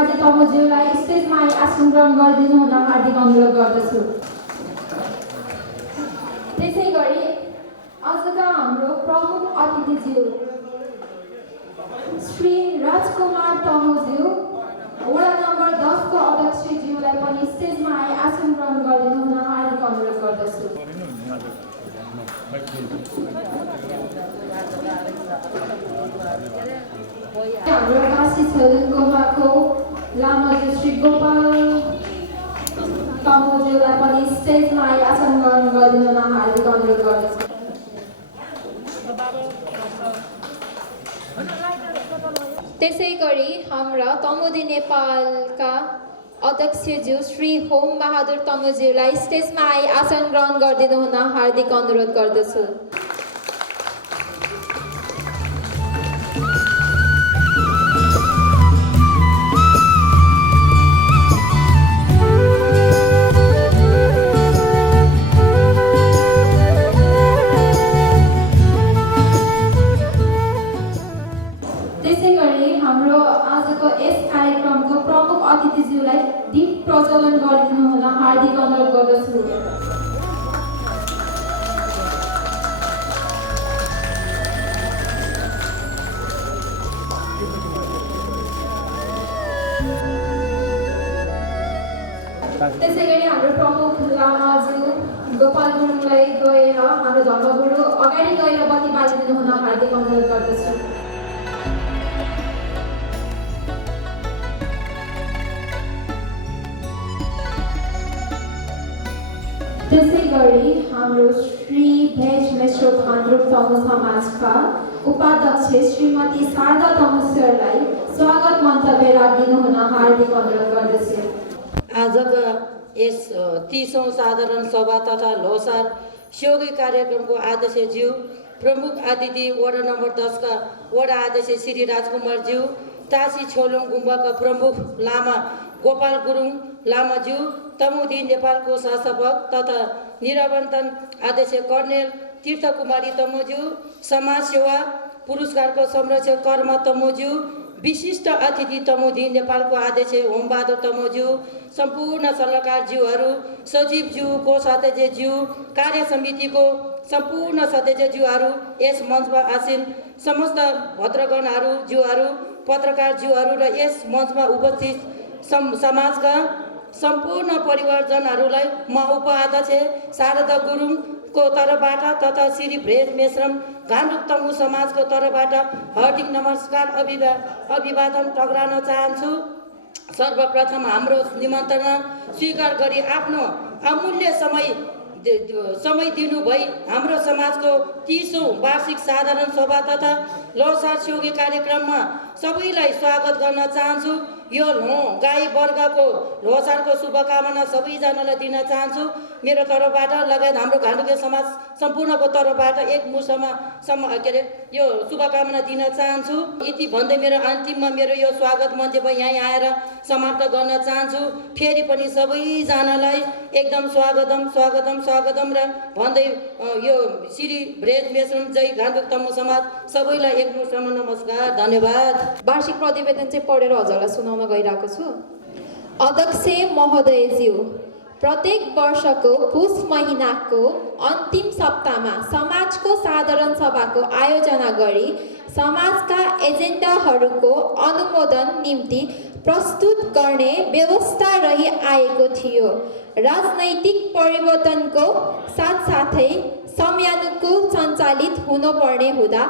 RJ तमुज्यूलाई स्टेजमा आसन ग्रहण गरिदिनु हुन हार्दिक अनुरोध गर्दछु। त्यसै गरी आजका हाम्रो प्रमुख अतिथिज्यू श्री राजकुमार तमुज्यू वडा नम्बर 10 को अध्यक्षज्यूलाई पनि स्टेजमा आसन ग्रहण गरिदिनु हुन हार्दिक अनुरोध गर्दछु। हाम्रो काशी गोमाको लामाज्यू श्री गोपाल तमुज्यूलाई पनि स्टेजमा आसन ग्रहण गरिदिनु हुन हार्दिक अनुरोध गर्दछु। त्यसै गरी हाम्रा तमुदी नेपालका अध्यक्षज्यू श्री होम बहादुर तमुज्यूलाई स्टेजमा आसन ग्रहण गरिदिनु हुन हार्दिक अनुरोध गर्दछु। त्यसै गरी हाम्रो आजको यस कार्यक्रमको प्रमुख अतिथिज्यूलाई दीप प्रज्वलन गरिदिनु हुन हार्दिक अनुरोध गर्दछु। त्यसै गरी हाम्रो प्रमुख लामाज्यू गोपाल गुरुङलाई गएर हाम्रो धर्मगुरु अगाडि गएर बत्ती बालिदिनु हुन हार्दिक अनुरोध गर्दछु। त्यसै गरी हाम्रो श्री भेज मेश्रो भान्द्रुप तमु समाजका उपाध्यक्ष श्रीमती शारदा तमुसरलाई स्वागत मन्तव्य राखिदिनु हुन हार्दिक अनुरोध गर्दछु। आजका यस 30औं साधारण सभा तथा ल्होसार सहयोगी कार्यक्रमको अध्यक्षज्यू प्रमुख अतिथि वडा नम्बर 10 का वडा अध्यक्ष श्री राजकुमारज्यू, टासी छोलुङ गुम्बाका प्रमुख लामा गोपाल गुरुङ लामाज्यू, तमुदी नेपालको शासक तथा निरवन्तन अध्यक्ष कर्णेल तीर्थकुमारी तमुज्यू, समाज सेवा पुरस्कारको संरक्षक कर्म तमुज्यू, विशिष्ट अतिथि तमुदी नेपालको अध्यक्ष होमबहादुर तमुज्यू, सम्पूर्ण सल्लाहकारज्यूहरू, सचिवज्यू, कोषाध्यक्षज्यू, कार्य समितिको सम्पूर्ण सदस्यज्यूहरू, यस मञ्चमा आसीन समस्त भद्रगणहरू ज्यूहरू, पत्रकारज्यूहरू र यस मञ्चमा उपस्थित समाजका सम्पूर्ण परिवारजनहरूलाई म उपाध्यक्ष शारदा गुरुङको तर्फबाट तथा श्री भेज मेश्रम घान्द्रुप तमु समाजको तर्फबाट हार्दिक नमस्कार अभिवादन टक्राउन चाहन्छु। सर्वप्रथम हाम्रो निमन्त्रणा स्वीकार गरी आफ्नो अमूल्य समय दिनुभई हाम्रो समाजको 30औं वार्षिक साधारण सभा तथा ल्होसार सहयोगी कार्यक्रममा सबैलाई स्वागत गर्न चाहन्छु। यो गाई वर्गको ल्होसारको शुभकामना सबैजनालाई दिन चाहन्छु। मेरो तर्फबाट लगायत हाम्रो घान्द्रुके समाज सम्पूर्णको तर्फबाट एक मुसमा यो शुभकामना दिन चाहन्छु। यति भन्दै मेरो अन्तिममा मेरो यो स्वागत मञ्चमा यहाँ आएर समाप्त गर्न चाहन्छु। फेरि पनि सबैजनालाई एकदम स्वागतम र भन्दै यो श्री भेज मेश्रम जय घान्द्रुक तमु समाज सबैलाई एक मुसमा नमस्कार, धन्यवाद। वार्षिक प्रतिवेदन चाहिँ पढेर हजुरलाई सुनाउन गइरहेको छु। अध्यक्ष महोदयज्यू, प्रत्येक वर्षको पुष महिनाको अन्तिम सप्ताहमा समाजको साधारण सभाको आयोजना गरी समाजका एजेन्डाहरूको अनुमोदन निम्ति प्रस्तुत गर्ने व्यवस्था रही आएको थियो। राजनैतिक परिवर्तनको साथसाथै समयानुकूल सञ्चालित हुनुपर्ने हुँदा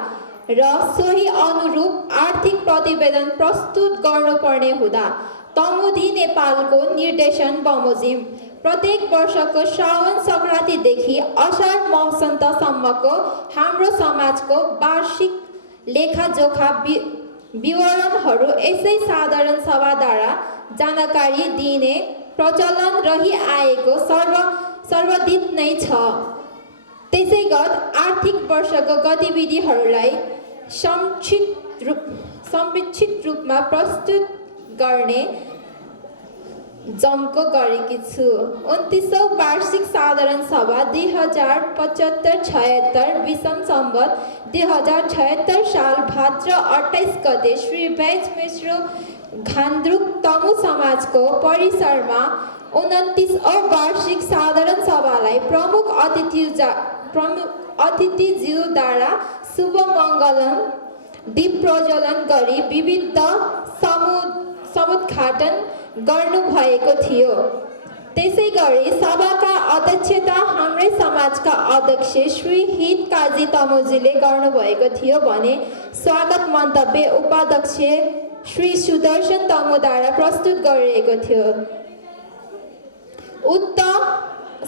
र सोही अनुरूप आर्थिक प्रतिवेदन प्रस्तुत गर्नुपर्ने हुँदा तमुदी नेपालको निर्देशन बमोजिम प्रत्येक वर्षको श्रावण सङ्क्रान्तिदेखि असार मसन्तसम्मको हाम्रो समाजको वार्षिक लेखाजोखा विवरणहरू यसै साधारण सभाद्वारा जानकारी दिने प्रचलन रही आएको सर्वविदित नै छ। त्यसैगत आर्थिक वर्षको गतिविधिहरूलाई संरक्षित रूपमा प्रस्तुत गर्ने जम्को गरेकी छु। 29औं वार्षिक साधारण सभा 2075-76 विषम सम्वत 2076 साल भाद्र 28 गते श्री भेज मेश्रो घान्द्रुक तमु समाजको परिसरमा 29औं वार्षिक साधारण सभालाई प्रमुख अतिथिज्यूद्वारा शुभ मङ्गलम दीप प्रज्वलन गरी विविध समुद्घाटन गर्नुभएको थियो। त्यसैगरी सभाका अध्यक्षता हाम्रै समाजका अध्यक्ष श्री हित काजी तमुजुले गर्नुभएको थियो भने स्वागत मन्तव्य उपाध्यक्ष श्री सुदर्शन तमुद्वारा प्रस्तुत गरिएको थियो। उक्त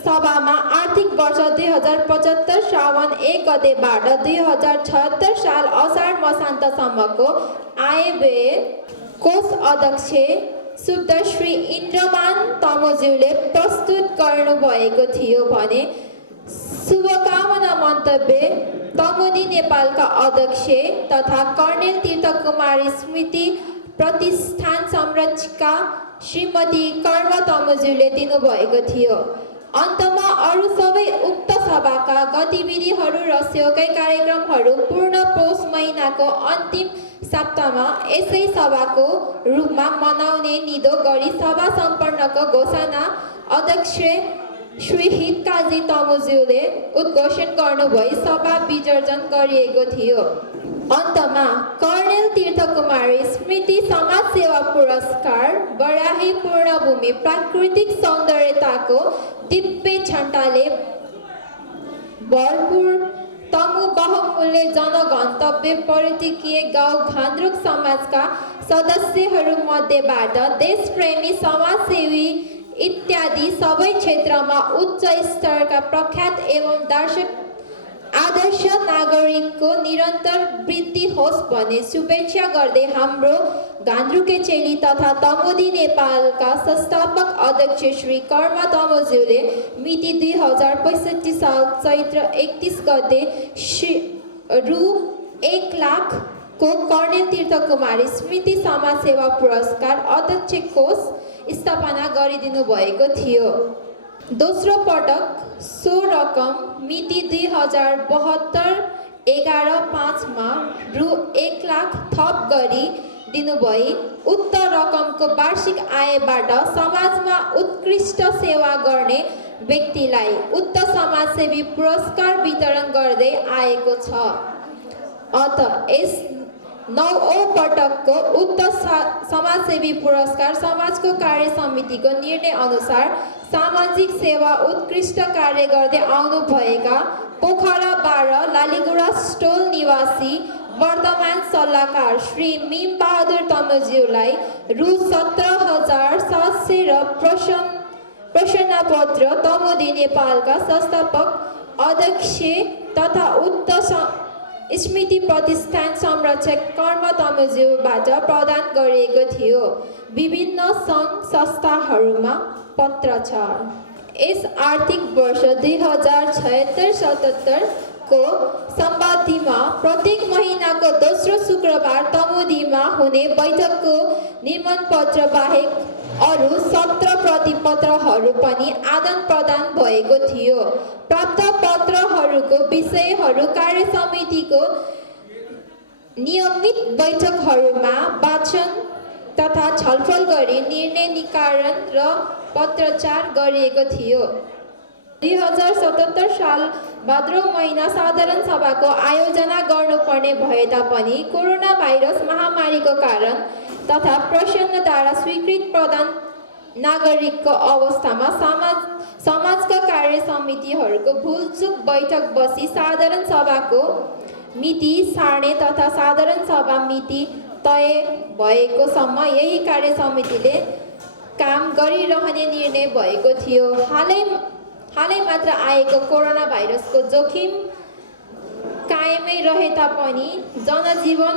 सभामा आर्थिक वर्ष 2075 श्रावण 1 गतेबाट 2076 साल असार मसान्तसम्मको आयव्यय कोष अध्यक्ष शुद्ध श्री इन्द्रमान तमुज्यूले प्रस्तुत गर्नुभएको थियो भने शुभकामना मन्तव्य तमुदी नेपालका अध्यक्ष तथा कर्णेल तीर्थकुमारी स्मृति प्रतिष्ठान संरक्षिका श्रीमती कर्म तमुज्यूले दिनुभएको थियो। अन्तमा अरू सबै उक्त सभाका गतिविधिहरू र सेवाकै कार्यक्रमहरू पूर्ण पौष महिनाको अन्तिम सप्ताहमा यसै सभाको रूपमा मनाउने निधो गरी सभा सम्पन्नको घोषणा अध्यक्ष श्री हित काजी तमुज्यूले उद्घोषण गर्नुभई सभा विसर्जन गरिएको थियो। अन्तमा कर्णेल तीर्थकुमारी स्मृति समाज सेवा पुरस्कार बराही पूर्णभूमि प्राकृतिक सौन्दर्यताको दिव्य छटाले भरपूर तमु बहुमूल्य जनगन्तव्य पर्यटकीय गाउँ घान्द्रुक समाजका सदस्यहरूमध्येबाट देशप्रेमी समाजसेवी इत्यादि सबै क्षेत्रमा उच्च स्तरका प्रख्यात एवं आदर्श नागरिकको निरन्तर वृद्धि होस् भन्ने शुभेच्छा गर्दै हाम्रो घान्द्रुके चेली तथा तमुदी नेपालका संस्थापक अध्यक्ष श्री कर्म तमुज्यूले मिति 2065 साल चैत्र 31 गते रु 1 लाख को कर्णेल तीर्थकुमारी स्मृति समाज सेवा पुरस्कार अध्यक्ष कोष स्थापना गरिदिनु भएको थियो। दोस्रो पटक सो रकम मिति 2072-11-5 मा रु 1 लाख थप गरी दिनुभई उक्त रकमको वार्षिक आयबाट समाजमा उत्कृष्ट सेवा गर्ने व्यक्तिलाई उक्त समाजसेवी पुरस्कार वितरण गर्दै आएको छ। अत यस 9औं पटकको उक्त समाजसेवी पुरस्कार समाजको कार्य समितिको निर्णय अनुसार सामाजिक सेवा उत्कृष्ट कार्य गर्दै आउनुभएका पोखरा 12 लालीगुडा स्टोल निवासी वर्तमान सल्लाहकार श्री मिम बहादुर तमुज्यूलाई रु 17,700 र प्रशस्तिपत्र तमुदी नेपालका संस्थापक अध्यक्ष तथा उक्त स्मृति प्रतिष्ठान संरक्षक कर्म तमुज्यूबाट प्रदान गरिएको थियो। विभिन्न सङ्घ संस्थाहरूमा पत्र छ। यस आर्थिक वर्ष 2076-77 को सम्बन्धीमा प्रत्येक महिनाको दोस्रो शुक्रबार तमुदीमा हुने बैठकको निमन्त्रण बाहेक अरू 17 प्रतिपत्रहरू पनि आदान प्रदान भएको थियो। प्राप्त पत्रहरूको विषयहरू कार्य समितिको नियमित बैठकहरूमा वाचन तथा छलफल गरी निर्णय निकारण र पत्राचार गरिएको थियो। 2077 साल भाद्रो महिना साधारण सभाको आयोजना गर्नुपर्ने भए तापनि कोरोना भाइरस महामारीको कारण तथा प्रशासनद्वारा स्वीकृत प्रधान नागरिकको अवस्थामा समाजका कार्य समितिहरूको भुलचुक बैठक बसी साधारण सभाको मिति सार्ने तथा साधारण सभा मिति तय भएको सम्म यही कार्य समितिले काम गरिरहने निर्णय भएको थियो। हालै मात्र आएको कोरोना भाइरसको जोखिम कायमै रहे तापनि जनजीवन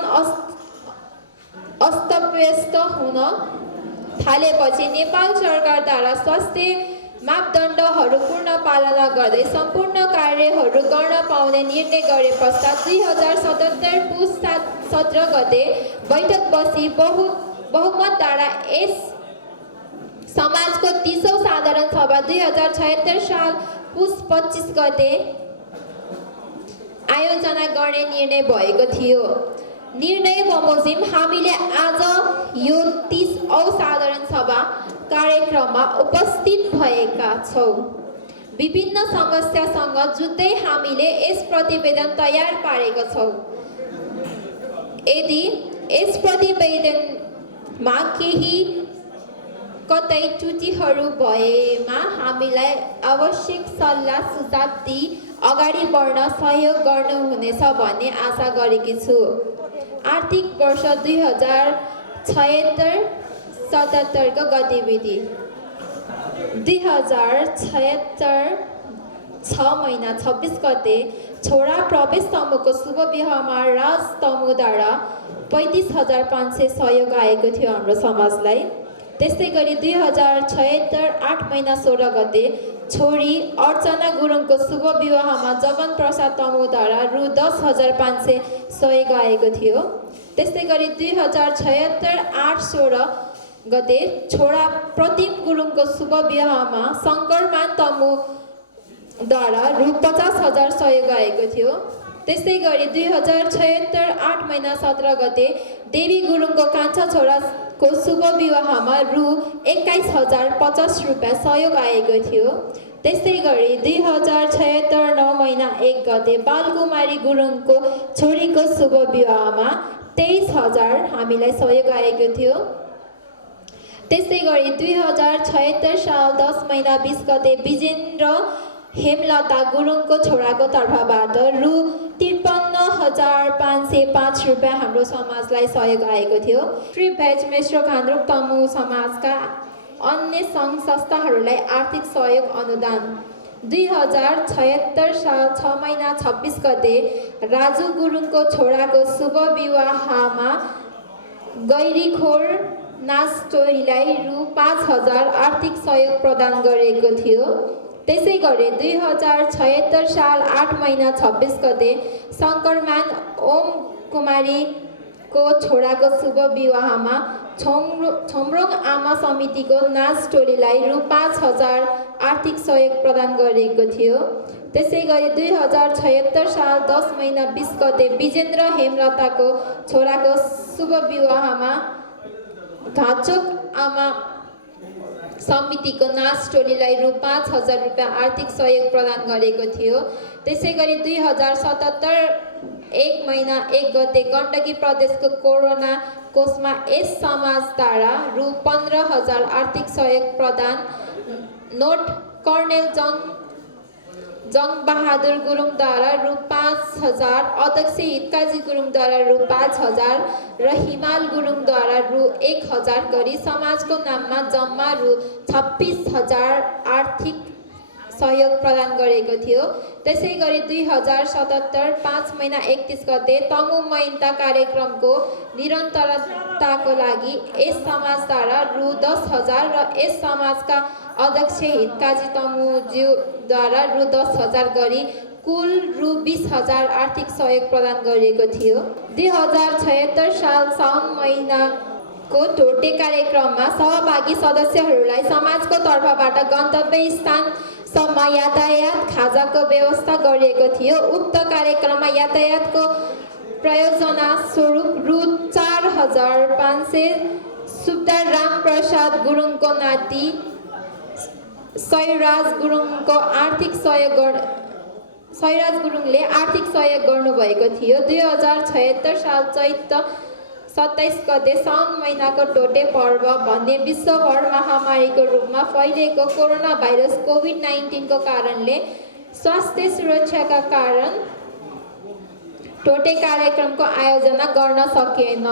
अस्तव्यस्त हुन थालेपछि नेपाल सरकारद्वारा स्वास्थ्य मापदण्डहरू पूर्ण पालना गर्दै सम्पूर्ण कार्यहरू गर्न पाउने निर्णय गरे पश्चात 2077 पुस 17 गते बैठक बसी बहुमतद्वारा यस समाजको 30औं साधारण सभा 2076 साल पुस 25 गते आयोजना गर्ने निर्णय भएको थियो। निर्णय बमोजिम हामीले आज यो 30औं साधारण सभा कार्यक्रममा उपस्थित भएका छौं। विभिन्न समस्यासँग जुझ्दै हामीले यस प्रतिवेदन तयार पारेका छौं। यदि यस प्रतिवेदनमा केही कतै त्रुटिहरू भएमा हामीलाई आवश्यक सल्लाह सुझाव दिई अगाडि बढ्न सहयोग गर्नुहुनेछ भन्ने आशा गरेकी छु। आर्थिक वर्ष 2076-77 को गतिविधि 2076 6 महिना 26 गते छोरा प्रवेश समूहको शुभ विवाहमा राज तमुद्वारा 35,500 सहयोग आएको थियो हाम्रो समाजलाई। त्यस्तै गरी 2076 8 महिना 16 गते छोरी अर्चना गुरुङको शुभ विवाहमा जगन प्रसाद तमुद्वारा रु 10,500 सहयोग आएको थियो। त्यस्तै गरी 2076 8 16 गते छोरा प्रतिम गुरुङको शुभ विवाहमा शङ्करमान तमुद्वारा रु 50,000 सहयोग आएको थियो। त्यस्तै गरी 2076 8 महिना 17 गते देवी गुरुङको कान्छा छोराको शुभ विवाहमा रु 21,050 रुपियाँ सहयोग आएको थियो। त्यस्तै गरी 2076 9 महिना 1 गते बालकुमारी गुरुङको छोरीको शुभ विवाहमा 23,000 हामीलाई सहयोग आएको थियो। त्यस्तै गरी 2076 साल 10 महिना 20 गते विजेन्द्र हेमलता गुरुङको छोराको तर्फबाट रु 53,505 रुपियाँ हाम्रो समाजलाई सहयोग आएको थियो। श्री भेज मेश्रो खान्द्रुक तमु समाजका अन्य सङ्घ संस्थाहरूलाई आर्थिक सहयोग अनुदान 2076 साल 6 महिना 26 गते राजु गुरुङको छोराको शुभ विवाहमा गैरीखोर नाचटोरीलाई रु 5,000 आर्थिक सहयोग प्रदान गरेको थियो। त्यसै गरी 2076 साल 8 महिना 26 गते शङ्करमान ओम कुमारीको छोराको शुभ विवाहमा छोम्रोङ आमा समितिको नाच टोलीलाई रु 5,000 आर्थिक सहयोग प्रदान गरेको थियो। त्यसै गरी 2076 साल 10 महिना 20 गते विजेन्द्र हेमलताको छोराको शुभ विवाहमा घाचोक आमा समितिको नाच टोलीलाई रु 5,000 रुपियाँ आर्थिक सहयोग प्रदान गरेको थियो। त्यसै गरी 2077 1 महिना 1 गते गण्डकी प्रदेशको कोरोना कोषमा यस समाजद्वारा रु 15,000 आर्थिक सहयोग प्रदान। नोट कर्णेल जङ्गबहादुर गुरुङद्वारा रु 5,000, अध्यक्ष हितकाजी गुरुङद्वारा रु 5,000 र हिमाल गुरुङद्वारा रु 1,000 गरी समाजको नाममा जम्मा रु 26,000 आर्थिक सहयोग प्रदान गरेको थियो। त्यसै गरी 2077 5 महिना 31 गते तमु महिन्ता कार्यक्रमको निरन्तरताको लागि यस समाजद्वारा रु 10,000 र यस समाजका अध्यक्ष हितकाजी तमुज्यूद्वारा रु 10,000 गरी कुल रु 20,000 आर्थिक सहयोग प्रदान गरिएको थियो। 2076 साल साउन महिनाको ढोटे कार्यक्रममा सहभागी सदस्यहरूलाई समाजको तर्फबाट गन्तव्य स्थानसम्म यातायात खाजाको व्यवस्था गरिएको थियो। उक्त कार्यक्रममा यातायातको प्रयोजना स्वरूप रु 4,500 सुब्बा रामप्रसाद गुरुङको नाति सयराज गुरुङले आर्थिक सहयोग गर्नुभएको थियो। 2076 साल चैत 27 गते साउन महिनाको ढोटे पर्व भन्ने विश्वभर महामारीको रूपमा फैलिएको कोरोना भाइरस कोभिड-19 को कारणले स्वास्थ्य सुरक्षाका कारण ढोटे कार्यक्रमको आयोजना गर्न सकिएन।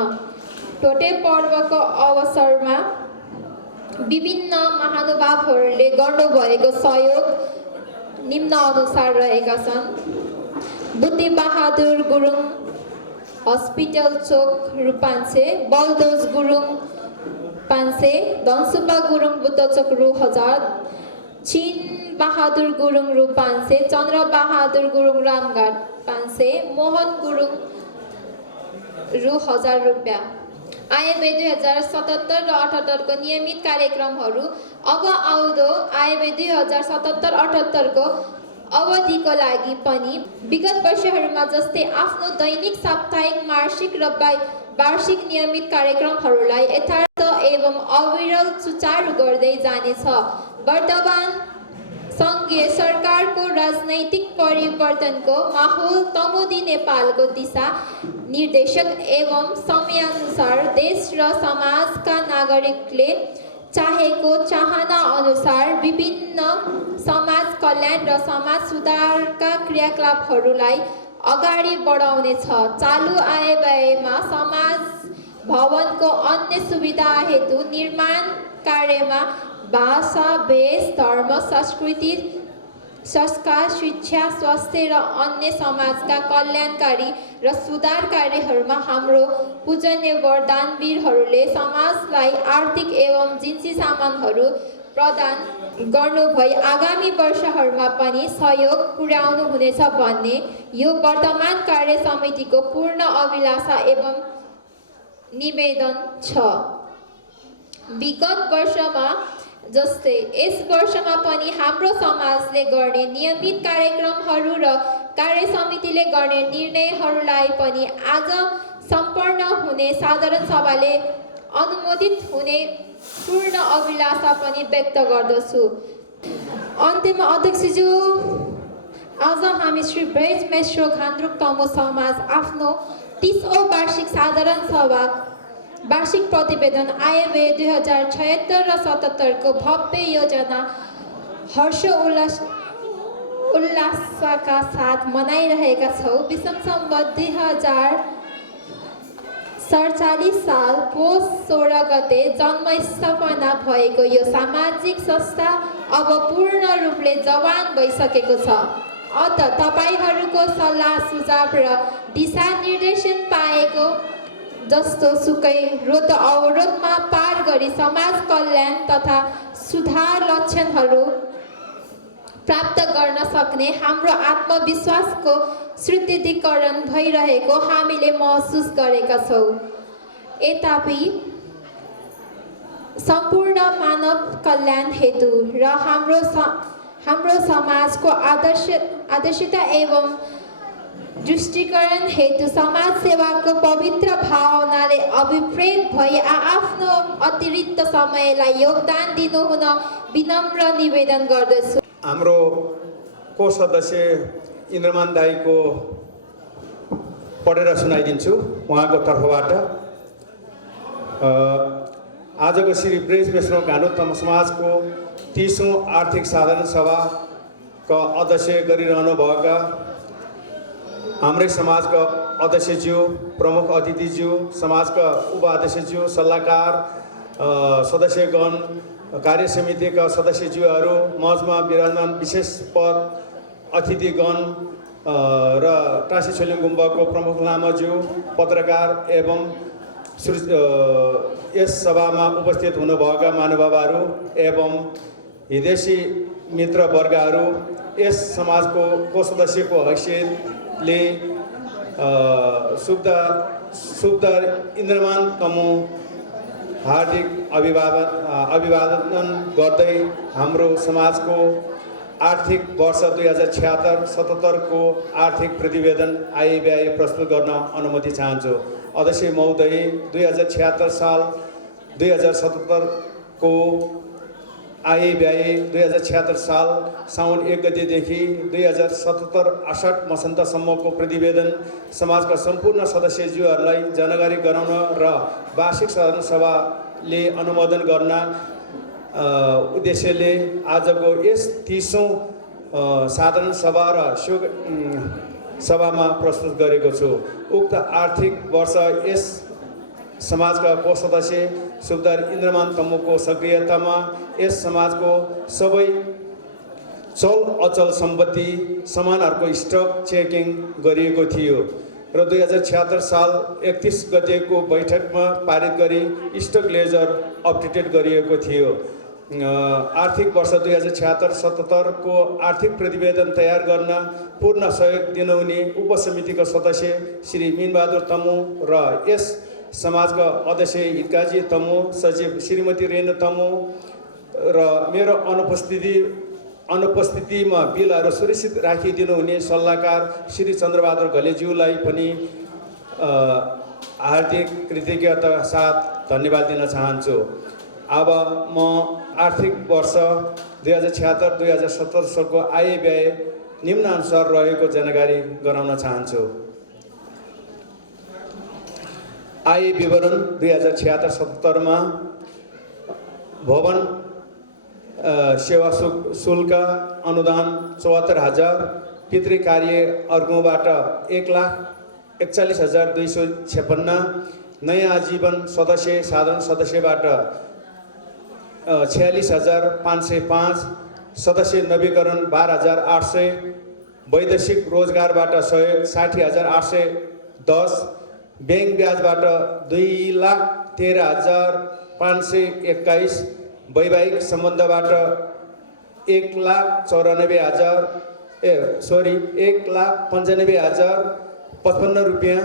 ढोटे पर्वको अवसरमा विभिन्न महानुभावहरूले गर्नुभएको सहयोग निम्न अनुसार रहेका छन्। बुद्धि बहादुर गुरुङ हस्पिटल चोक रु 500, बलदोज गुरुङ 500, धनसुब्बा गुरुङ बुद्ध चोक रु 1,000, छिन बहादुर गुरुङ रु 500, चन्द्र बहादुर गुरुङ रामघाट 500, मोहन गुरुङ रु 1,000 रुपियाँ। आयव्यय 2077 र 78 को नियमित कार्यक्रमहरू अब आउँदो आयव्यय 2077-78 को अवधिको लागि पनि विगत वर्षहरूमा जस्तै आफ्नो दैनिक साप्ताहिक मासिक र वार्षिक नियमित कार्यक्रमहरूलाई यथार्थ एवं अविरल सुचारू गर्दै जानेछ। वर्तमान सङ्घीय सरकारको राजनैतिक परिवर्तनको माहौल तमोदी नेपालको दिशा निर्देशक एवं समयानुसार देश र समाजका नागरिकले चाहेको चाहना अनुसार विभिन्न समाज कल्याण र समाज सुधारका क्रियाकलापहरूलाई अगाडि बढाउनेछ। चालु आयव्ययमा समाज भवनको अन्य सुविधा हेतु निर्माण कार्यमा भाषा, भेष, धर्म, संस्कृति, संस्कार, शिक्षा, स्वास्थ्य र अन्य समाजका कल्याणकारी र सुधार कार्यहरूमा हाम्रो पूजनीय वरदानवीरहरूले समाजलाई आर्थिक एवं जिन्सी सामानहरू प्रदान गर्नुभई आगामी वर्षहरूमा पनि सहयोग पुर्याउनु हुनेछ भन्ने यो वर्तमान कार्य समितिको पूर्ण अभिलाषा एवं निवेदन छ। विगत वर्षमा जस्तै यस वर्षमा पनि हाम्रो समाजले गर्ने नियमित कार्यक्रमहरू र कार्य समितिले गर्ने निर्णयहरूलाई पनि आज सम्पन्न हुने साधारण सभाले अनुमोदित हुने पूर्ण अभिलाषा पनि व्यक्त गर्दछु। अन्त्यमा अध्यक्षज्यू, आज हामी श्री ब्रज मेश्रो घान्द्रुक तमु समाज आफ्नो 30औं वार्षिक साधारण सभा वार्षिक प्रतिवेदन आयव्यय 2076 र 77 को भव्य योजना हर्ष उल्लासका साथ मनाइरहेका छौँ। विषम सम्वत 2047 साल पौष 16 गते जन्मस्थापना भएको यो सामाजिक संस्था अब पूर्ण रूपले जवान भइसकेको छ। अत तपाईहरूको सल्लाह सुझाव र दिशानिर्देशन पाएको जस्तो सुकै रोध अवरोधमा पार गरी समाज कल्याण तथा सुधार लक्षणहरू प्राप्त गर्न सक्ने हाम्रो आत्मविश्वासको सुदृढीकरण भइरहेको हामीले महसुस गरेका छौँ। यद्यपि सम्पूर्ण मानव कल्याण हेतु र हाम्रो समाजको आदर्शता एवं दृष्टिकरण हेतु समाज सेवाको पवित्र भावनाले अभिप्रेत भई आफ्नो अतिरिक्त समयलाई योगदान दिनुहुन विनम्र निवेदन गर्दछु। हाम्रो को सदस्य इन्द्रमान दाईको पढेर सुनाइदिन्छु उहाँको तर्फबाट। आजको श्री ब्रज मेश्रो घान्द्रुक तमु समाजको 30औं आर्थिक साधारण सभाका अध्यक्ष गरिरहनु भएका हाम्रै समाजका अध्यक्षज्यू, प्रमुख अतिथिज्यू, समाजका उपाध्यक्षज्यू, सल्लाहकार, सदस्यगण, कार्य समितिका सदस्यज्यूहरू, मञ्चमा विराजमान विशेष पद अतिथिगण र टाँसी छोइलिङ गुम्बाको प्रमुख लामाज्यू, पत्रकार एवं यस सभामा उपस्थित हुनुभएका महानुभावहरू एवं हितैषी मित्रवर्गहरू, यस समाजको को सदस्यको हैसियतले शुद्ध इन्द्रमान तमु हार्दिक अभिवादन गर्दै हाम्रो समाजको आर्थिक वर्ष 2076-77 को आर्थिक प्रतिवेदन आयव्यय प्रस्तुत गर्न अनुमति चाहन्छु। अध्यक्ष महोदय, 2076 साल 2077 को आयव्यय 2076 साल साउन 1 गतेदेखि 2077 असाढ मसान्तसम्मको प्रतिवेदन समाजका सम्पूर्ण सदस्यज्यूहरूलाई जानकारी गराउन र वार्षिक साधारण सभाले अनुमोदन गर्न उद्देश्यले आजको यस 30औं साधारण सभा र शोक सभामा प्रस्तुत गरेको छु। उक्त आर्थिक वर्ष यस समाजका को सदस्य सुबेदार इन्द्रमान तमुको सक्रियतामा यस समाजको सबै चल अचल सम्पत्ति सामानहरूको स्टक चेकिङ गरिएको थियो र 2076 साल 31 गतेको बैठकमा पारित गरी स्टक लेजर अपडेटेड गरिएको थियो। आर्थिक वर्ष 2076-77 को आर्थिक प्रतिवेदन तयार गर्न पूर्ण सहयोग दिनुहुने उपसमितिका सदस्य श्री मिनबहादुर तमु र यस समाजका अध्यक्ष हितकाजी तमु, सचिव श्रीमती रेणु तमु र मेरो अनुपस्थिति अनुपस्थितिमा बिलहरू सुरक्षित राखिदिनु हुने सल्लाहकार श्री चन्द्रबहादुर घलेज्यूलाई पनि हार्दिक कृतज्ञता साथ धन्यवाद दिन चाहन्छु। अब म आर्थिक वर्ष 2076-2077 सालको आय व्यय निम्नानुसार रहेको जानकारी गराउन चाहन्छु। आय विवरण 2076-77 मा भवन सेवा शुल्क अनुदान 74,000, पितृ कार्य अर्घौँबाट 1,41,256, नयाँ आजीवन सदस्य साधारण सदस्यबाट 46,505, सदस्य नवीकरण 12,800, वैदेशिक रोजगारबाट सहयोग 60,810, ब्याङ्क ब्याजबाट 2,13,521, वैवाहिक सम्बन्धबाट 1,95,055 रुपियाँ,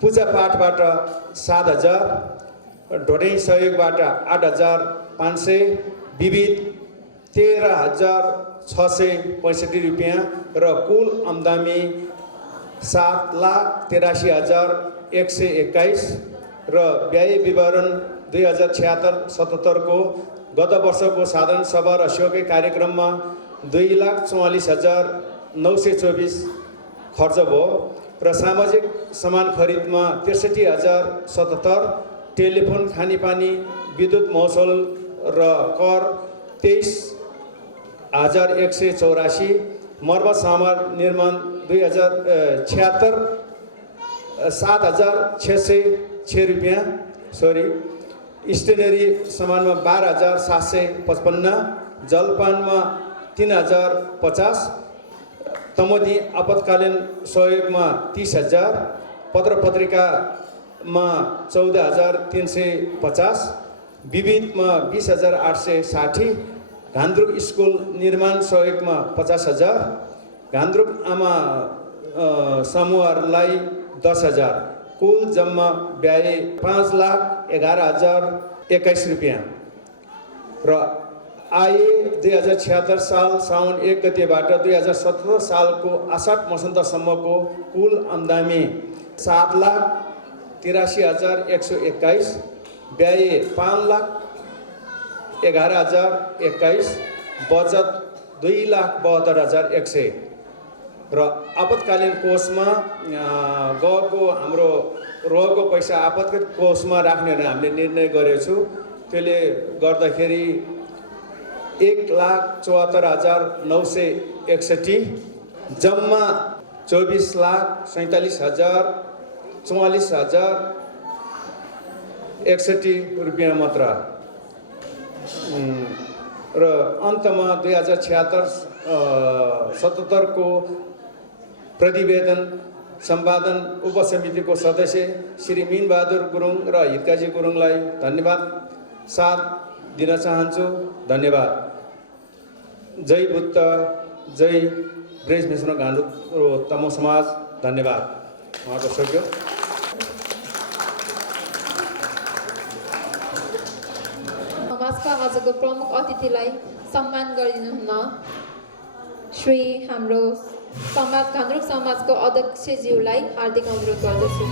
पूजापाठबाट 7,000, ढोडै सहयोगबाट 8,500, विविध 13,665 रुपियाँ र कुल आम्दानी 7,83,121 र व्यय विवरण 2076-77 को गत वर्षको साधारण सभा र सेवाकै कार्यक्रममा 2,44,924 खर्च भयो र सामाजिक सामान खरिदमा 63,077, टेलिफोन, खानेपानी, विद्युत महसुल र कर 23,184, मर्मत सामान निर्माण 2076 7,606 रुपियाँ, स्टेसनरी सामानमा 12,755, जलपानमा 3,050, तमोदी आपतकालीन सहयोगमा 30,000, पत्र पत्रिकामा 14,350, विविधमा 20,860, घान्द्रुक स्कुल निर्माण सहयोगमा 50,000, घान्द्रुक आमा समूहहरूलाई 10,000, कुल जम्मा व्यय 5,11,021 रुपियाँ र आय 2076 साल साउन 1 गतेबाट 2077 सालको आषाढ मसन्तसम्मको कुल आम्दानी 7,83,121, व्यय 5,11,021, बचत 2,72,100 र आपतकालीन कोषमा गएको हाम्रो रहेको पैसा आपतकालीन कोषमा राख्ने हामीले निर्णय गरेको छु। त्यसले गर्दाखेरि 1,74,961, जम्मा 24,47,44,061 रुपियाँ मात्र र अन्तमा 2076-77 को प्रतिवेदन सम्पादन उपसमितिको सदस्य श्री मीनबहादुर गुरुङ र हितकाजी गुरुङलाई धन्यवाद साथ दिन चाहन्छु। धन्यवाद। जय बुद्ध, जय ब्रेज मिश्र घान्द्रुक तमो समाज। धन्यवाद। उहाँको सहयोग। समाजका आजको प्रमुख अतिथिलाई सम्मान गरिदिनुहुन श्री हाम्रो समाज घान्द्रुक समाजको अध्यक्षज्यूलाई हार्दिक अनुरोध गर्दछु।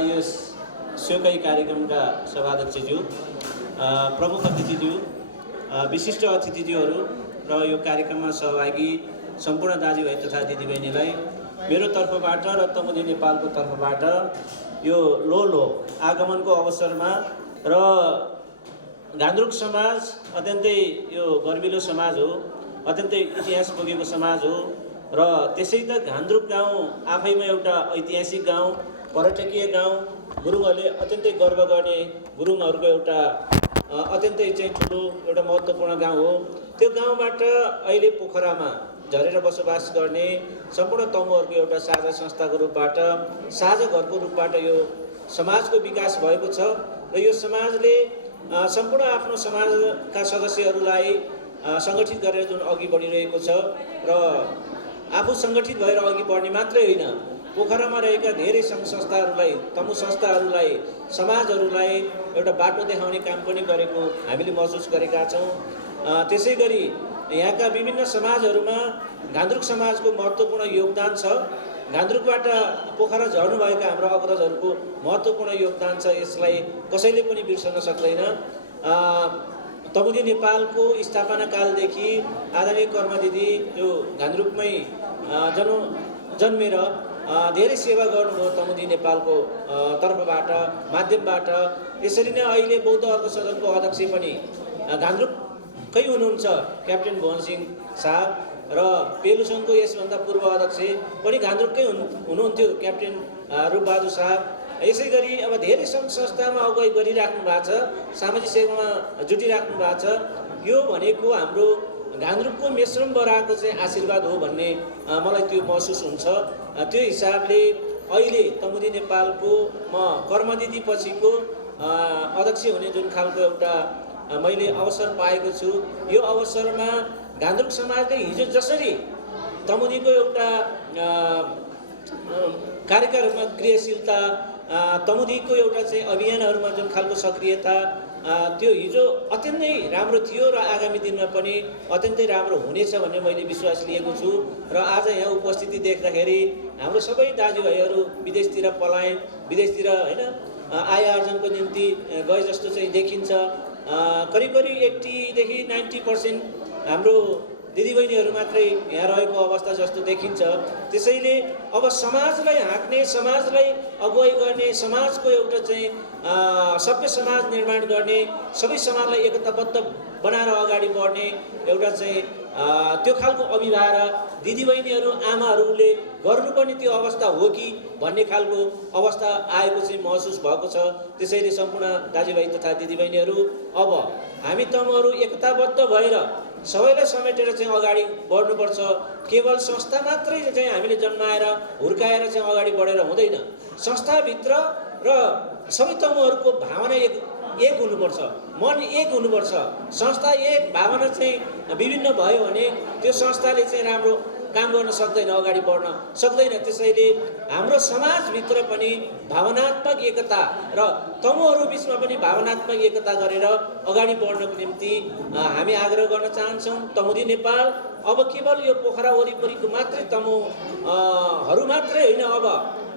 यो सेवाई कार्यक्रमका सभाध्यक्षज्यू, प्रमुख अतिथिज्यू, विशिष्ट अतिथिज्यूहरू र यो कार्यक्रममा सहभागी सम्पूर्ण दाजुभाइ तथा दिदीबहिनीलाई मेरो तर्फबाट र तमुदी नेपालको तर्फबाट यो लो आगमनको अवसरमा र घान्द्रुक समाज अत्यन्तै यो गर्विलो समाज हो, अत्यन्तै इतिहास बोकेको समाज हो र त्यसै त घान्द्रुक गाउँ आफैमा एउटा ऐतिहासिक गाउँ, पर्यटकीय गाउँ, गुरुङहरूले अत्यन्तै गर्व गर्ने गुरुङहरूको एउटा अत्यन्तै चाहिँ ठुलो एउटा महत्त्वपूर्ण गाउँ हो। त्यो गाउँबाट अहिले पोखरामा झरेर बसोबास गर्ने सम्पूर्ण तमुहरूको एउटा साझा संस्थाको रूपबाट, साझा घरको रूपबाट यो समाजको विकास भएको छ र यो समाजले सम्पूर्ण आफ्नो समाजका सदस्यहरूलाई सङ्गठित गरेर जुन अघि बढिरहेको छ र आफू सङ्गठित भएर अघि बढ्ने मात्रै होइन, पोखरामा रहेका धेरै सङ्घ संस्थाहरूलाई, तमु संस्थाहरूलाई, समाजहरूलाई एउटा बाटो देखाउने काम पनि गरेको हामीले महसुस गरेका छौँ। त्यसै गरी यहाँका विभिन्न समाजहरूमा घान्द्रुक समाजको महत्त्वपूर्ण योगदान छ। घान्द्रुकबाट पोखरा झर्नुभएका हाम्रो अग्रजहरूको महत्त्वपूर्ण योगदान छ, यसलाई कसैले पनि बिर्सन सक्दैन। तमुदी नेपालको स्थापना कालदेखि आदरणीय कर्म दिदी यो घान्द्रुकमै जन्मेर धेरै सेवा गर्नुभयो तमुदी नेपालको तर्फबाट, माध्यमबाट। यसरी नै अहिले बौद्ध अर्थ सदनको अध्यक्ष पनि घान्द्रुककै हुनुहुन्छ क्याप्टेन भुवन सिंह साहब र पेलुसङको यसभन्दा पूर्व अध्यक्ष पनि घान्द्रुककै हुनुहुन्थ्यो क्याप्टेन रूपबहादुर साहब। यसै गरी अब धेरै सङ्घ संस्थामा अगुवाई गरिराख्नु भएको छ, सामाजिक सेवामा जुटिराख्नु भएको छ। यो भनेको हाम्रो घान्द्रुकको मेश्रम बराएको चाहिँ आशीर्वाद हो भन्ने मलाई त्यो महसुस हुन्छ। त्यो हिसाबले अहिले तमुदी नेपालको म कर्मदिदी पछिको अध्यक्ष हुने जुन खालको एउटा मैले अवसर पाएको छु, यो अवसरमा घान्द्रुक समाजले हिजो जसरी तमुदीको एउटा कार्यक्रममा क्रियाशीलता, तमुदीको एउटा चाहिँ अभियानहरूमा जुन खालको सक्रियता त्यो हिजो अत्यन्तै राम्रो थियो र आगामी दिनमा पनि अत्यन्तै राम्रो हुनेछ भन्ने मैले विश्वास लिएको छु। र आज यहाँ उपस्थिति देख्दाखेरि हाम्रो सबै दाजुभाइहरू विदेशतिर पलायन, विदेशतिर होइन आय आर्जनको निम्ति गए जस्तो चाहिँ देखिन्छ। करिब 80देखि 90% हाम्रो दिदीबहिनीहरू मात्रै यहाँ रहेको अवस्था जस्तो देखिन्छ। त्यसैले अब समाजलाई हाँक्ने, समाजलाई अगुवाई गर्ने, समाजको एउटा चाहिँ सभ्य समाज निर्माण गर्ने, सबै समाजलाई एकताबद्ध बनाएर अगाडि बढ्ने एउटा चाहिँ त्यो खालको अभिभार दिदीबहिनीहरू, आमाहरूले गर्नुपर्ने त्यो अवस्था हो कि भन्ने खालको अवस्था आएको चाहिँ महसुस भएको छ। त्यसैले सम्पूर्ण दाजुभाइ तथा दिदीबहिनीहरू अब हामी तमुहरू एकताबद्ध भएर सबैलाई समेटेर चाहिँ अगाडि बढ्नुपर्छ। केवल संस्था मात्रै चाहिँ हामीले जन्माएर हुर्काएर चाहिँ अगाडि बढेर हुँदैन। संस्थाभित्र र सबै तमुहरूको भावना एक हुनुपर्छ, मन एक हुनुपर्छ। संस्था एक, भावना चाहिँ विभिन्न भयो भने त्यो संस्थाले चाहिँ राम्रो काम गर्न सक्दैन, अगाडि बढ्न सक्दैन। त्यसैले हाम्रो समाजभित्र पनि भावनात्मक एकता र तमुहरू बिचमा पनि भावनात्मक एकता गरेर अगाडि बढ्नको निम्ति हामी आग्रह गर्न चाहन्छौँ। तमुदी नेपाल अब केवल यो पोखरा वरिपरिको मात्रै तमुहरू मात्रै होइन, अब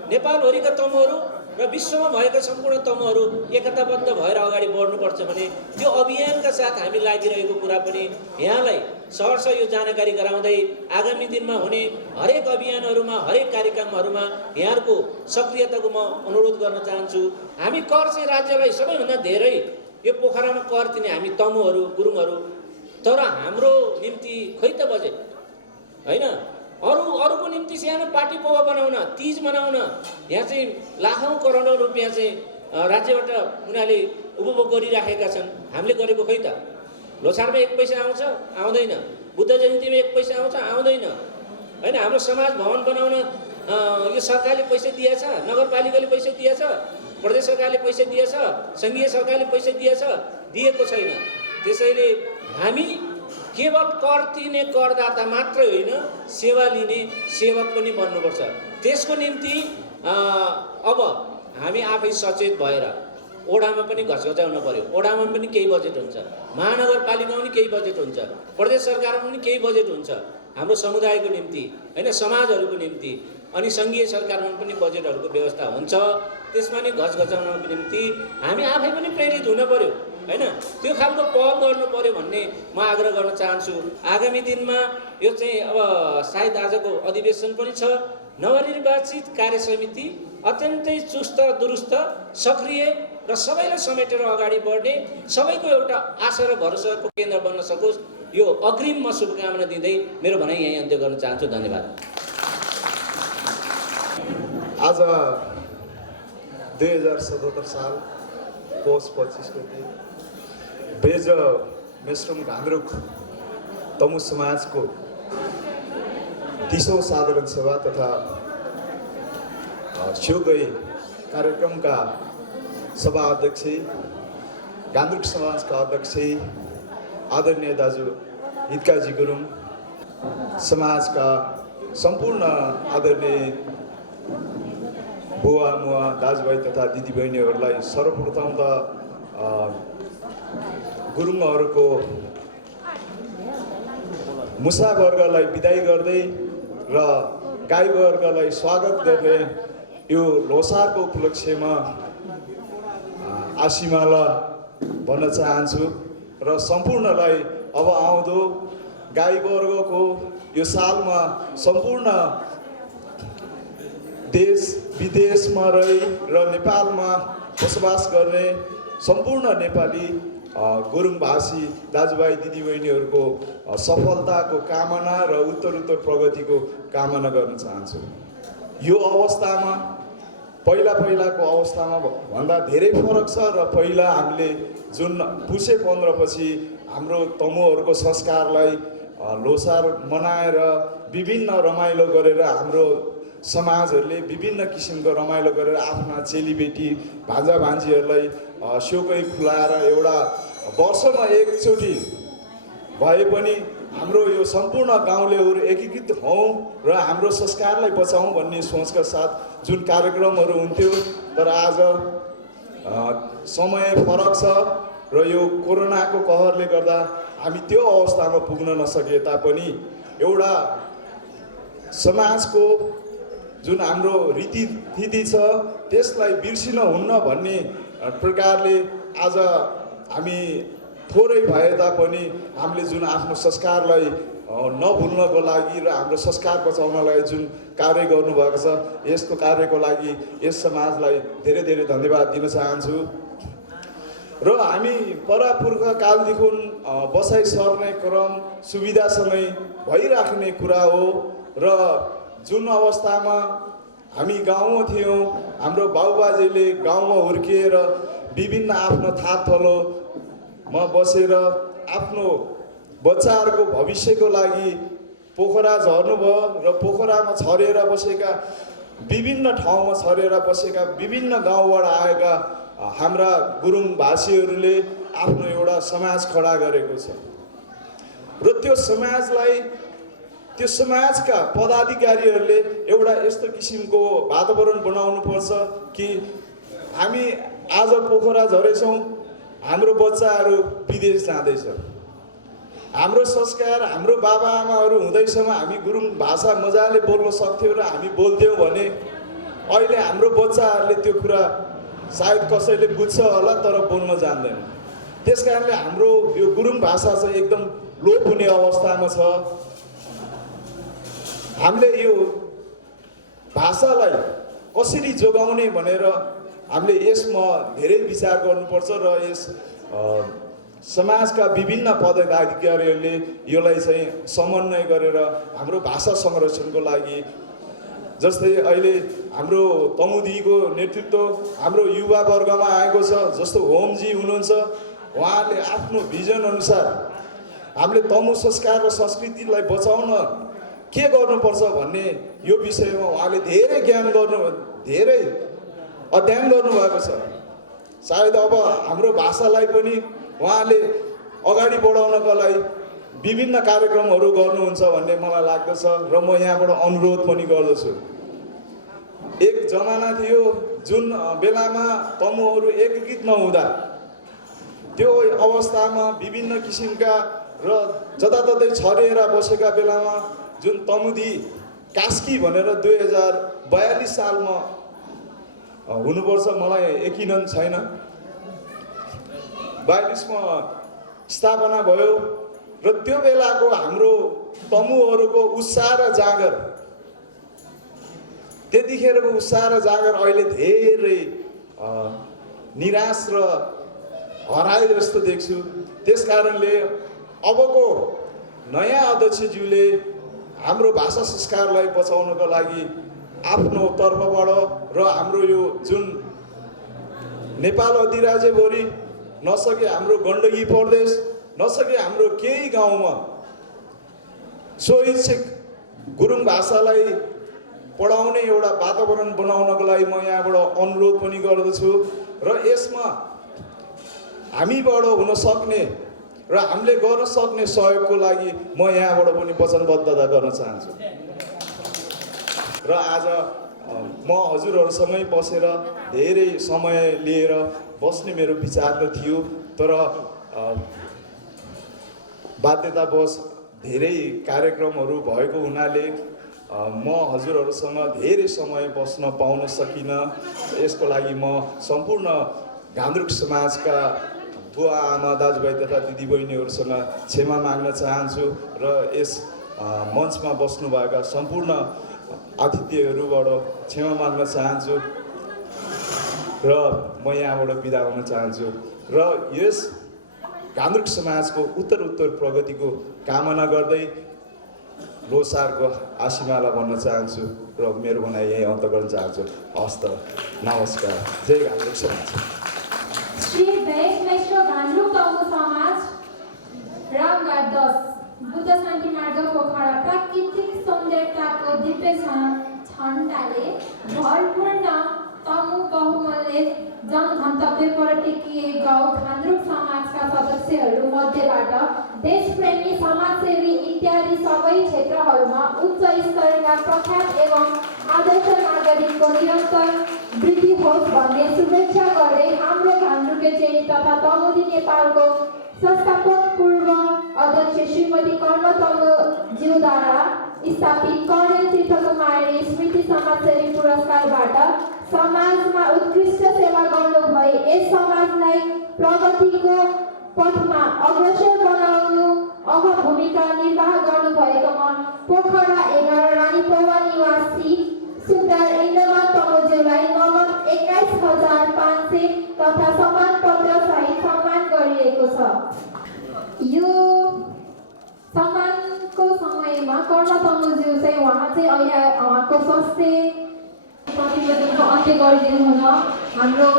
नेपालभरिका तमुहरू र विश्वमा भएका सम्पूर्ण तमुहरू एकताबद्ध भएर अगाडि बढ्नुपर्छ भने त्यो अभियानका साथ हामी लागिरहेको कुरा पनि यहाँलाई सहर्ष यो जानकारी गराउँदै आगामी दिनमा हुने हरेक अभियानहरूमा, हरेक कार्यक्रमहरूमा यहाँहरूको सक्रियताको म अनुरोध गर्न चाहन्छु। हामी कर चाहिँ राज्यलाई सबैभन्दा धेरै यो पोखरामा कर दिने हामी तमुहरू, गुरुङहरू, तर हाम्रो निम्ति खै त बजेट होइन। अरूको निम्ति सानो पार्टी पोवा बनाउन, तीज मनाउन यहाँ चाहिँ लाखौँ करोडौँ रुपियाँ चाहिँ राज्यबाट उनीहरूले उपभोग गरिराखेका छन्। हामीले गरेको खै त? लोछारमा 1 पैसा आउँछ? आउँदैन। बुद्ध जयन्तीमा 1 पैसा आउँछ? आउँदैन। होइन, हाम्रो समाज भवन बनाउन यो सरकारले पैसा दिएछ, नगरपालिकाले पैसा दिएछ, प्रदेश सरकारले पैसा दिएछ, सङ्घीय सरकारले पैसा दिएछ? दिएको छैन। त्यसैले हामी केवल कर तिर्ने करदाता मात्रै होइन, सेवा लिने सेवक पनि बन्नुपर्छ। त्यसको निम्ति अब हामी आफै सचेत भएर ओडामा पनि घचघचाउन पर्यो। ओडामा पनि केही बजेट हुन्छ, महानगरपालिकामा पनि केही बजेट हुन्छ, प्रदेश सरकारमा पनि केही बजेट हुन्छ। हाम्रो समुदायको निम्ति होइन समाजहरूको निम्ति अनि सङ्घीय सरकारमा पनि बजेटहरूको व्यवस्था हुन्छ त्यसमा नि घच घचाउनको निम्ति हामी आफै पनि प्रेरित हुन पर्यो होइन त्यो खालको पहल गर्नु पर्यो भन्ने म आग्रह गर्न चाहन्छु। आगामी दिनमा यो चाहिँ अब सायद आजको अधिवेशन पनि छ नवनिर्वाचित कार्य समिति अत्यन्तै चुस्त दुरुस्त सक्रिय र सबैलाई समेटेर अगाडि बढ्ने सबैको एउटा आशा र भरोसाको केन्द्र बन्न सकोस् यो अग्रिम म शुभकामना दिँदै मेरो भनाइ यहीँ अन्त्य गर्न चाहन्छु। धन्यवाद। आज 2077 साल पौष 25 गते बेज मेश्रम घान्द्रुक तमु समाजको 30औं साधारण सभा तथा शिवगई कार्यक्रमका सभा अध्यक्ष घान्द्रुक समाजका अध्यक्ष आदरणीय दाजु हितकाजी गुरुङ समाजका सम्पूर्ण आदरणीय बुवा मुवा दाजुभाइ तथा दिदीबहिनीहरूलाई सर्वप्रथम त गुरुङहरूको मुसा वर्गलाई बिदाई गर्दै र गाई वर्गलाई स्वागत गर्ने यो लोसारको उपलक्ष्यमा आशीमाला भन्न चाहन्छु र सम्पूर्णलाई अब आउँदो गाई वर्गको यो सालमा सम्पूर्ण देश विदेशमा रही र नेपालमा बसोबास गर्ने सम्पूर्ण नेपाली गुरुङभाषी दाजुभाइ दिदीबहिनीहरूको सफलताको कामना र उत्तरोत्तर प्रगतिको कामना गर्न चाहन्छु। यो अवस्थामा पहिलाको अवस्थामा भन्दा धेरै फरक छ र पहिला हामीले जुन पुसे 15 पछि हाम्रो तमुहरूको संस्कारलाई लोसार मनाएर विभिन्न रमाइलो गरेर हाम्रो समाजहरूले विभिन्न किसिमको रमाइलो गरेर आफ्ना चेलीबेटी भान्जा भान्जीहरूलाई शोकै खुलाएर एउटा वर्षमा एकचोटि भए पनि हाम्रो यो सम्पूर्ण गाउँलेहरू एकीकृत हौँ र हाम्रो संस्कारलाई बचाउँ भन्ने सोचका साथ जुन कार्यक्रमहरू हुन्थ्यो तर आज समय फरक छ र यो कोरोनाको कहरले गर्दा हामी त्यो अवस्थामा पुग्न नसके तापनि एउटा समाजको जुन हाम्रो रीतिथिति छ त्यसलाई बिर्सिन हुन्न भन्ने प्रकारले आज हामी थोरै भए तापनि हामीले जुन आफ्नो संस्कारलाई नभुल्नको लागि र हाम्रो संस्कार बचाउनलाई जुन कार्य गर्नुभएको छ यसको कार्यको लागि यस समाजलाई धेरै धेरै धन्यवाद दिन चाहन्छु। र हामी परापुर्खा कालदेखि बसाइ सर्ने क्रम सुविधासँगै भइराख्ने कुरा हो र जुन अवस्थामा हामी गाउँमा थियौँ हाम्रो बाबुबाजेले गाउँमा हुर्किएर विभिन्न आफ्नो थातथलोमा बसेर आफ्नो बच्चाहरूको भविष्यको लागि पोखरा झर्नुभयो र पोखरामा छरेर बसेका विभिन्न ठाउँमा छरेर बसेका विभिन्न गाउँबाट आएका हाम्रा गुरुङ भाषीहरूले आफ्नो एउटा समाज खडा गरेको छ र त्यो समाजका पदाधिकारीहरूले एउटा यस्तो किसिमको वातावरण बनाउनु पर्छ कि हामी आज पोखरा झरेछौँ हाम्रो बच्चाहरू विदेश जाँदैछ हाम्रो संस्कार हाम्रो बाबाआमाहरू हुँदैसम्म हामी गुरुङ भाषा मजाले बोल्न सक्थ्यौँ र हामी बोल्थ्यौँ भने अहिले हाम्रो बच्चाहरूले त्यो कुरा सायद कसैले बुझ्छ होला तर बोल्न जान्दैन। त्यस कारणले हाम्रो यो गुरुङ भाषा चाहिँ एकदम लोप हुने अवस्थामा छ। हामीले यो भाषालाई कसरी जोगाउने भनेर हामीले यसमा धेरै विचार गर्नुपर्छ र यस समाजका विभिन्न पदाधिकारीहरूले यसलाई चाहिँ समन्वय गरेर हाम्रो भाषा संरक्षणको लागि जस्तै अहिले हाम्रो तमुदीको नेतृत्व हाम्रो युवा वर्गमा आएको छ जस्तो होमजी हुनुहुन्छ उहाँले आफ्नो भिजन अनुसार हामीले तमु संस्कार र संस्कृतिलाई बचाउन के गर्नुपर्छ भन्ने यो विषयमा उहाँले धेरै अध्ययन गर्नुभएको छ। सायद अब हाम्रो भाषालाई पनि उहाँले अगाडि बढाउनका लागि विभिन्न कार्यक्रमहरू गर्नुहुन्छ भन्ने मलाई लाग्दछ र म यहाँबाट अनुरोध पनि गर्दछु। एक जमाना थियो जुन बेलामा तमुहरू एकीकृत नहुँदा त्यो अवस्थामा विभिन्न किसिमका र जताततै छरिएर बसेका बेलामा जुन तमुदी कास्की भनेर 2042 सालमा हुनुपर्छ, मलाई यकिन छैन, 42 मा स्थापना भयो र त्यो बेलाको हाम्रो तमुहरूको उत्साह र जागर, त्यतिखेरको उत्साह र जागर अहिले धेरै निराश र हराए जस्तो देख्छु। त्यस कारणले अबको नयाँ अध्यक्षज्यूले हाम्रो भाषा संस्कारलाई बचाउनको लागि आफ्नो तर्फबाट र हाम्रो यो जुन नेपाल अधिराज्यभरि नसके हाम्रो गण्डकी प्रदेश, नसके हाम्रो केही गाउँमा स्वैच्छिक गुरुङ भाषालाई पढाउने एउटा वातावरण बनाउनको लागि म यहाँबाट अनुरोध पनि गर्दछु र यसमा हामीबाट हुन सक्ने र हामीले गर्न सक्ने सहयोगको लागि म यहाँबाट पनि वचनबद्धता गर्न चाहन्छु। र आज म हजुरहरूसँगै बसेर धेरै समय लिएर बस्ने मेरो विचार त थियो, तर बाध्यतावश धेरै कार्यक्रमहरू भएको हुनाले म हजुरहरूसँग धेरै समय बस्न पाउन सकिनँ। यसको लागि म सम्पूर्ण घान्द्रुक समाजका बुवा आमा दाजुभाइ तथा दिदीबहिनीहरूसँग क्षमा माग्न चाहन्छु र यस मञ्चमा बस्नुभएका सम्पूर्ण अतिथिहरूबाट क्षमा माग्न चाहन्छु र म यहाँबाट बिदा हुन चाहन्छु र यस घान्द्रुक समाजको उत्तर प्रगतिको कामना गर्दै लोसारको आशीमाला भन्न चाहन्छु र मेरो भनाइ यही अन्त गर्न चाहन्छु। हस्त, नमस्कार, जय घान्द्रुक समाज। श्री भेष मेश्रो घान्द्रुक तमु समाज रामघाट 10 बुद्ध शान्ति मार्ग पोखरा प्राकृतिक सौन्दर्यताको दिव्य छन्दाले भरपूर्ण तमु बहुमूल्य जनगन्तव्य पर्यटकीय गाउँ घान्द्रुक समाजका सदस्यहरू मध्येबाट देशप्रेमी समाजसेवी इत्यादि सबै क्षेत्रहरूमा उच्च स्तरका प्रख्यात एवं आदर्श नागरिकको निरन्तर वृद्धि होस् भन्ने शुभेच्छा गर्दै हाम्रो घान्द्रुके तथा तमुदी नेपालको संस्थापक पूर्व अध्यक्ष श्रीमती कर्ण तमुज्यूद्वारा स्थापित कर्णेल तीर्थकुमारी स्मृति समाजसेवी पुरस्कारबाट समाजमा उत्कृष्ट सेवा गर्नुभए यस समाजलाई प्रगतिको पथमा अग्रसर बनाउनु अह भूमिका निर्वाह गर्नुभएकोमा पोखरा 11 रानीपौवा निवासी सुन्दर इन्द्रमान तमुज्यूलाई नगद 21,500 तथा सम्मान पत्र सहित सम्मान गरिएको छ। यो सम्मानको समयमा कर्ण तमुज्यू चाहिँ उहाँ चाहिँ अहिले उहाँको स्वास्थ्य प्रतिवेदनको अन्त्य गरिदिनु हुन हाम्रो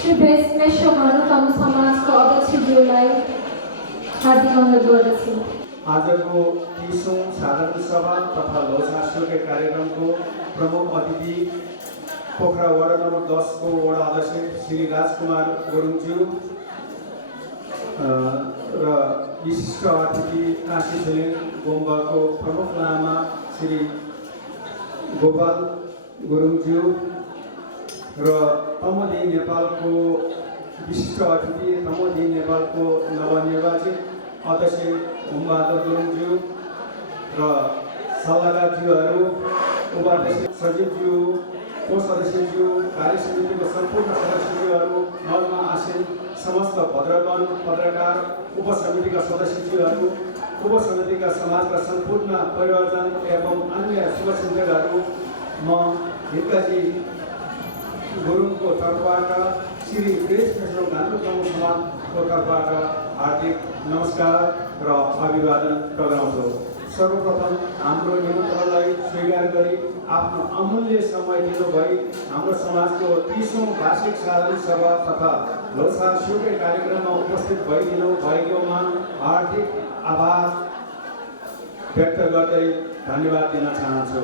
श्री भेष मेश्रो घान्द्रुक तमु समाजको अध्यक्षज्यूलाई हार्दिक अनुरोध गर्दछु। आजको 30औं साधारण सभा तथा लोसार सुके कार्यक्रमको प्रमुख अतिथि पोखरा वडा नम्बर 10 को वडा अध्यक्ष श्री राजकुमार गुरुङज्यू र विशिष्ट अतिथि काशी छिलिङ गुम्बाको प्रमुख लामा श्री गोपाल गुरुङज्यू र तमुदी नेपालको विशिष्ट अतिथि तमुदी नेपालको नवनिर्वाचित अध्यक्ष हुमबहादुर गुरुङज्यू र सल्लाहकारज्यूहरू, उपाध्यक्ष सचिवज्यू, कोष सदस्यज्यू, कार्य समितिको सम्पूर्ण सदस्यज्यूहरू, मञ्चमा आसीन समस्त भद्रगण पत्रकार उपसमितिका सदस्यज्यूहरू, उपसमितिका समाजका सम्पूर्ण परिवर्तन एवं अन्य शुभचिन्तकहरू, म हितकाजी गुरुङको तर्फबाट श्री भेष मेश्रो घान्द्रुक तमु समाजको तर्फबाट हार्दिक नमस्कार र अभिवादन टक्राउँछु। सर्वप्रथम हाम्रो निमन्त्रणलाई स्वीकार गरी आफ्नो अमूल्य समय दिनुभई हाम्रो समाजको 30औं वार्षिक साधारण सभा तथा लोसार सुके कार्यक्रममा उपस्थित भइदिनु भएकोमा हार्दिक आभार व्यक्त गर्दै धन्यवाद दिन चाहन्छु।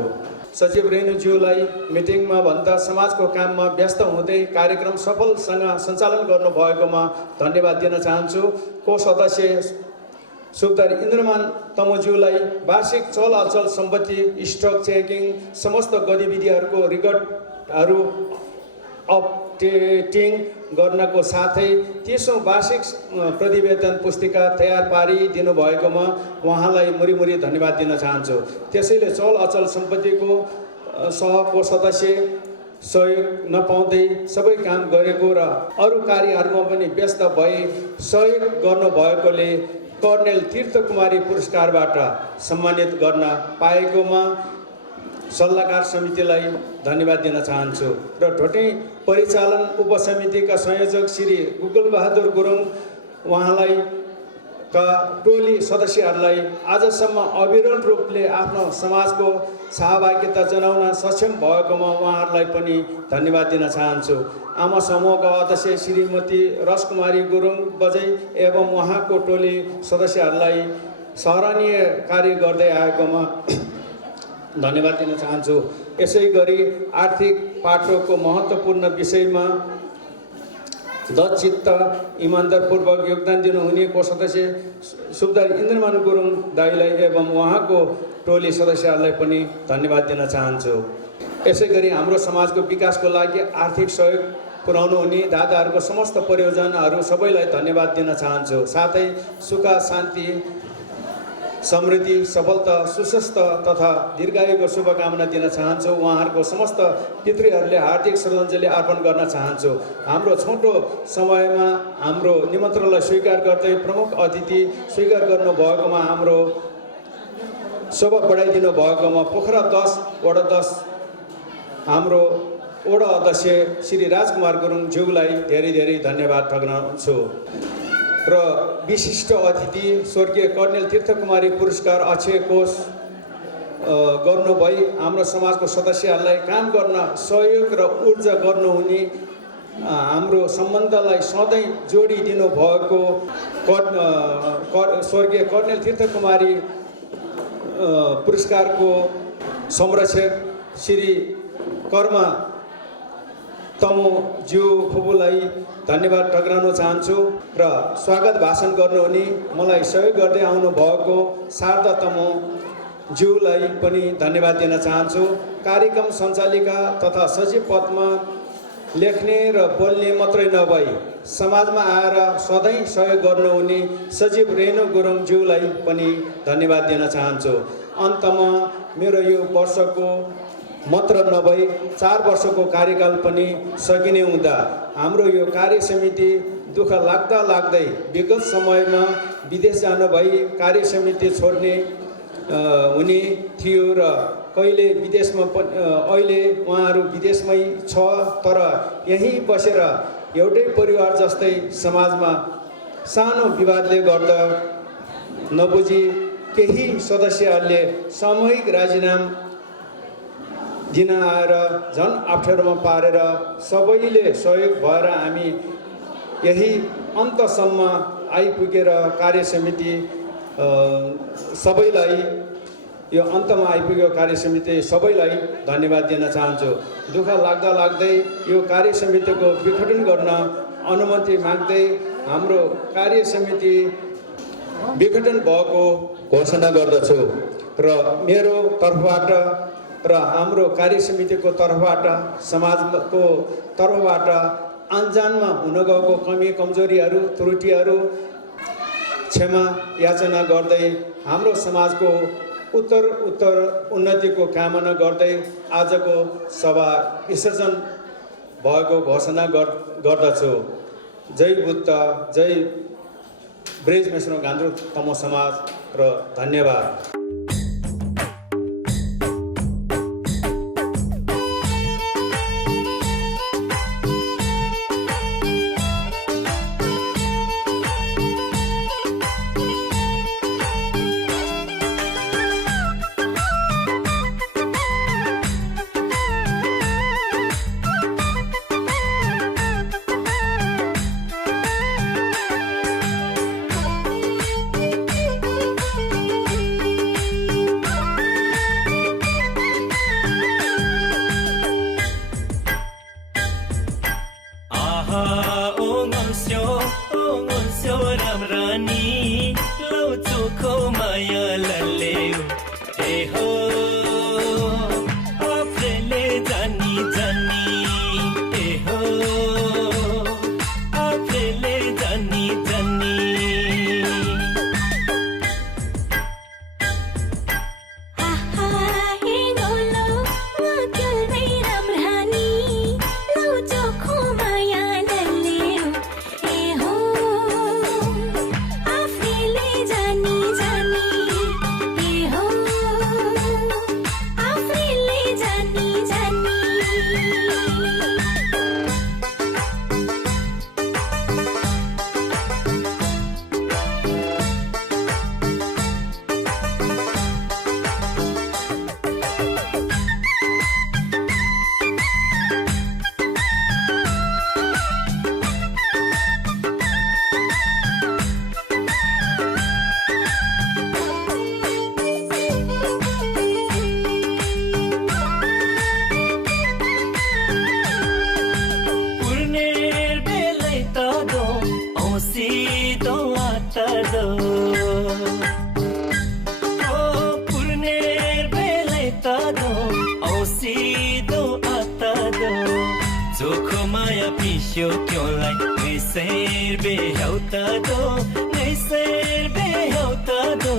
सचिव रेणुज्यूलाई मिटिङमा भन्दा समाजको काममा व्यस्त हुँदै कार्यक्रम सफलसँग सञ्चालन गर्नुभएकोमा धन्यवाद दिन चाहन्छु। कोष सदस्य सुब्दार इन्द्रमान तमुज्यूलाई वार्षिक चल अचल सम्पत्ति स्टक चेकिङ समस्त गतिविधिहरूको रिकर्डहरू अपडेटिङ गर्नको साथै 30औं वार्षिक प्रतिवेदन पुस्तिका तयार पारिदिनु भएकोमा उहाँलाई मुरी धन्यवाद दिन चाहन्छु। त्यसैले चल अचल सम्पत्तिको सहको सदस्य सहयोग नपाउँदै सबै काम गरेको र अरू कार्यहरूमा पनि व्यस्त भई सहयोग गर्नुभएकोले कर्णेल तीर्थकुमारी पुरस्कारबाट सम्मानित गर्न पाएकोमा सल्लाहकार समितिलाई धन्यवाद दिन चाहन्छु र ढोटे परिचालन उपसमितिका संयोजक श्री गुगल बहादुर गुरुङ उहाँलाई का टोली सदस्यहरूलाई आजसम्म अविरल रूपले आफ्नो समाजको सहभागिता जनाउन सक्षम भएकोमा उहाँहरूलाई पनि धन्यवाद दिन चाहन्छु। आमा समूहका अध्यक्ष श्रीमती रसकुमारी गुरुङ बजै एवं उहाँको टोली सदस्यहरूलाई सराहनीय कार्य गर्दै आएकोमा धन्यवाद दिन चाहन्छु। यसै गरी आर्थिक पाटोको महत्त्वपूर्ण विषयमा दचित्त इमान्दारपूर्वक योगदान दिनुहुने को सदस्य सुब्दार इन्द्रमान गुरुङ दाईलाई एवं उहाँको टोली सदस्यहरूलाई पनि धन्यवाद दिन चाहन्छु। यसै गरी हाम्रो समाजको विकासको लागि आर्थिक सहयोग पुर्याउनु हुने दादाहरूको समस्त परियोजनाहरू सबैलाई धन्यवाद दिन चाहन्छु। साथै सुख शान्ति समृद्धि सफलता सुस्वस्थ तथा दीर्घायुको शुभकामना दिन चाहन्छु। उहाँहरूको समस्त पितृहरूले हार्दिक श्रद्धाञ्जली अर्पण गर्न चाहन्छु। हाम्रो छोटो समयमा हाम्रो निमन्त्रणलाई स्वीकार गर्दै प्रमुख अतिथि स्वीकार गर्नुभएकोमा हाम्रो शोभा बढाइदिनु भएकोमा पोखरा 10 वडा 10 हाम्रो वडा अध्यक्ष श्री राजकुमार गुरुङ ज्यूलाई धेरै धन्यवाद ठग्छु र विशिष्ट अतिथि स्वर्गीय कर्णेल तीर्थकुमारी पुरस्कार अक्षय कोष गर्नुभई हाम्रो समाजको सदस्यहरूलाई काम गर्न सहयोग र ऊर्जा गर्नुहुने हाम्रो सम्बन्धलाई सधैँ जोडिदिनु भएको स्वर्गीय कर्णेल तीर्थकुमारी पुरस्कारको संरक्षक श्री कर्म तमु ज्यू फुपूलाई धन्यवाद टक्राउन चाहन्छु र स्वागत भाषण गर्नुहुने मलाई सहयोग गर्दै आउनु भएको शारदा तमु ज्यूलाई पनि धन्यवाद दिन चाहन्छु। कार्यक्रम सञ्चालिका तथा सचिव पदमा लेख्ने र बोल्ने मात्रै नभई समाजमा आएर सधैँ सहयोग गर्नुहुने सचिव रेणु गुरुङ ज्यूलाई पनि धन्यवाद दिन चाहन्छु। अन्तमा मेरो यो वर्षको मात्र नभई 4 वर्षको कार्यकाल पनि सकिने हुँदा हाम्रो यो कार्य समिति दुःख लाग्दै विगत समयमा विदेश जानु भई कार्य समिति छोड्ने हुने थियो र कहिले विदेशमा अहिले उहाँहरू विदेशमै छ तर यहीँ बसेर एउटै परिवार जस्तै समाजमा सानो विवादले गर्दा नबुझी केही सदस्यहरूले सामूहिक राजीनामा दिन आएर झन् अप्ठ्यारोमा पारेर सबैले सहयोग भएर हामी यही अन्तसम्म आइपुगेर कार्य समिति सबैलाई यो अन्तमा आइपुग्यो कार्य समिति सबैलाई धन्यवाद दिन चाहन्छु। दुःख लाग्दै यो कार्य समितिको विघटन गर्न अनुमति माग्दै हाम्रो कार्य समिति विघटन भएको घोषणा गर्दछु र मेरो तर्फबाट र हाम्रो कार्य समितिको तर्फबाट समाजको तर्फबाट अनजानमा हुन गएको कमी कमजोरीहरू त्रुटिहरू क्षमा याचना गर्दै हाम्रो समाजको उत्तर उन्नतिको कामना गर्दै आजको सभा विसर्जन भएको घोषणा गर्दछु। जय बुद्ध, जय ब्रेज मेसनो गान्धुक तमो समाज र धन्यवाद। जानी ए हो औसिदो आतादो जोखो माया पिस्यो क्योंलाई नैसेर बेहौतादो नैसेर बेहौतादो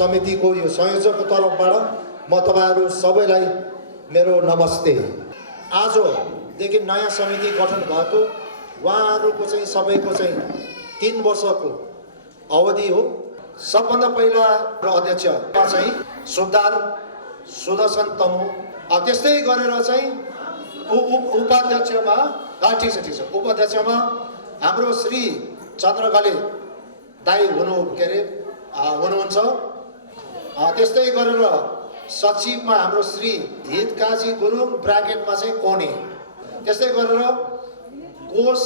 समितिको यो संयोजकको तर्फबाट म तपाईहरु सबैलाई मेरो नमस्ते। आजदेखि नयाँ समिति गठन भएको उहाँहरूको चाहिँ सबैको चाहिँ 3 वर्षको अवधि हो। सबभन्दा पहिला र अध्यक्ष चाहिँ सुधार सुदर्शन तमु, त्यस्तै गरेर चाहिँ उपाध्यक्षमा ठिक छ उपाध्यक्षमा हाम्रो श्री चन्द्रकाले दाई हुनुहुन्छ। त्यस्तै गरेर सचिवमा हाम्रो श्री हितकाजी गुरुङ ब्राकेटमा चाहिँ कोने, त्यस्तै गरेर कोष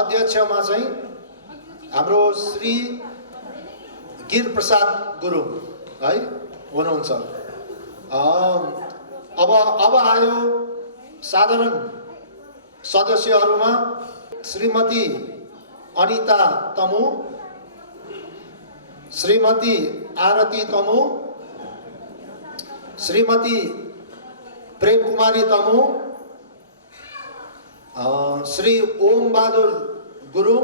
अध्यक्षमा चाहिँ हाम्रो श्री गिर प्रसाद गुरुङ है हुनुहुन्छ। अब आयो साधारण सदस्यहरूमा श्रीमती अनिता तमु, श्रीमती आरती तमु, श्रीमती प्रेम कुमारी तमु, श्री ओम बहादुर गुरुङ,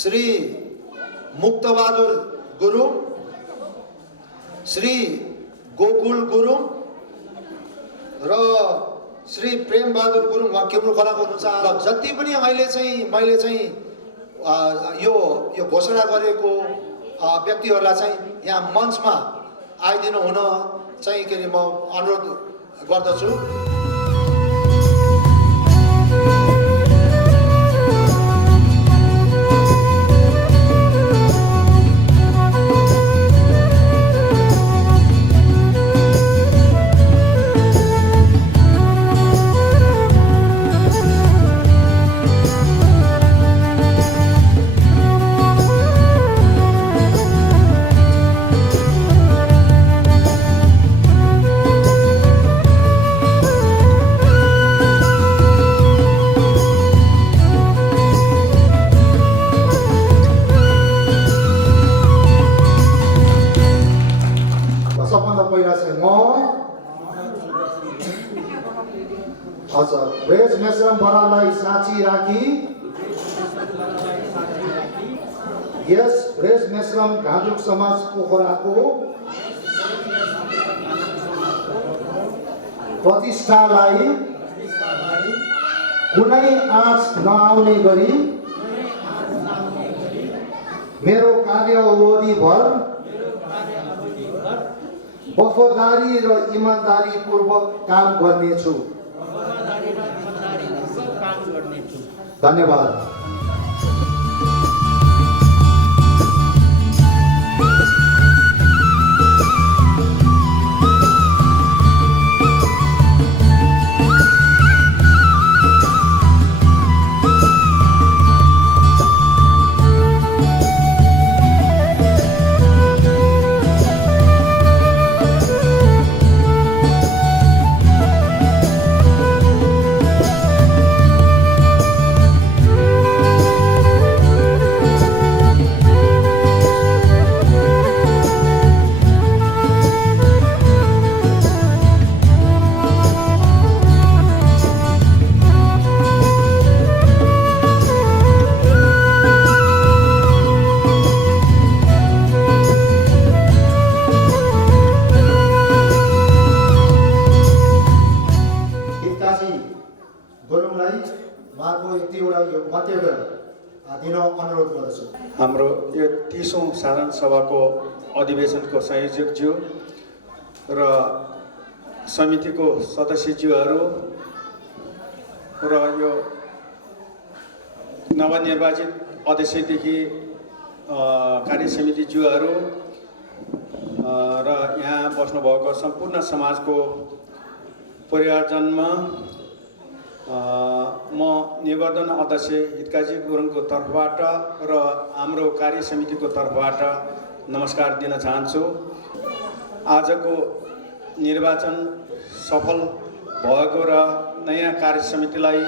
श्री मुक्त बहादुर गुरुङ, श्री गोकुल गुरुङ र श्री प्रेम बहादुर गुरुङ उहाँ केब्रो खलाको हुनुहुन्छ। जति पनि अहिले चाहिँ मैले चाहिँ यो घोषणा गरेको व्यक्तिहरूलाई चाहिँ यहाँ मञ्चमा आइदिनु हुन चाहिँ के अरे म अनुरोध गर्दछु। भेज मेश्रम बरालाई साँची राखी यस भेज मेश्रम घान्द्रुक समाज पोखराको प्रतिष्ठालाई कुनै आँच नआउने गरी मेरो कार्य अवधिभर वफादारी र इमान्दारीपूर्वक काम गर्नेछु। धन्यवाद। हाम्रो यो 30औं साधारण सभाको अधिवेशनको संयोजकज्यू र समितिको सदस्यज्यूहरू र यो नवनिर्वाचित अध्यक्षदेखि कार्य समितिज्यूहरू र यहाँ बस्नुभएको सम्पूर्ण समाजको परिवारजनमा म निवर्तन अध्यक्ष हितकाजी गुरुङको तर्फबाट र हाम्रो कार्य समितिको तर्फबाट नमस्कार दिन चाहन्छु। आजको निर्वाचन सफल भएको र नयाँ कार्य समितिलाई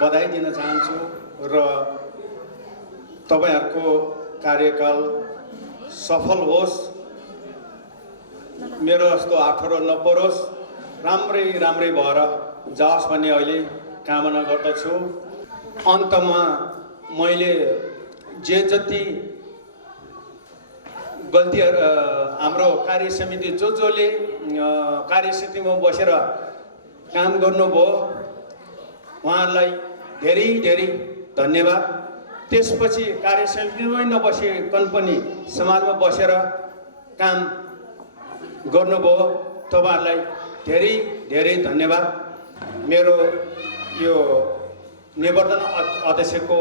बधाई दिन चाहन्छु र तपाईहरुको कार्यकाल सफल होस्, मेरो जस्तो आठरो नपरोस्, राम्रै भएर जाओस् भन्ने अहिले कामना गर्दछु। अन्तमा मैले जे जति गल्तीहरू हाम्रो कार्य समिति जसले कार्य समितिमा बसेर काम गर्नुभयो उहाँहरूलाई धेरै धन्यवाद। त्यसपछि कार्य समितिमै नबसिकन पनि समाजमा बसेर काम गर्नुभयो, तपाईहरुलाई धेरै धन्यवाद। मेरो यो निवर्तन अध्यक्षको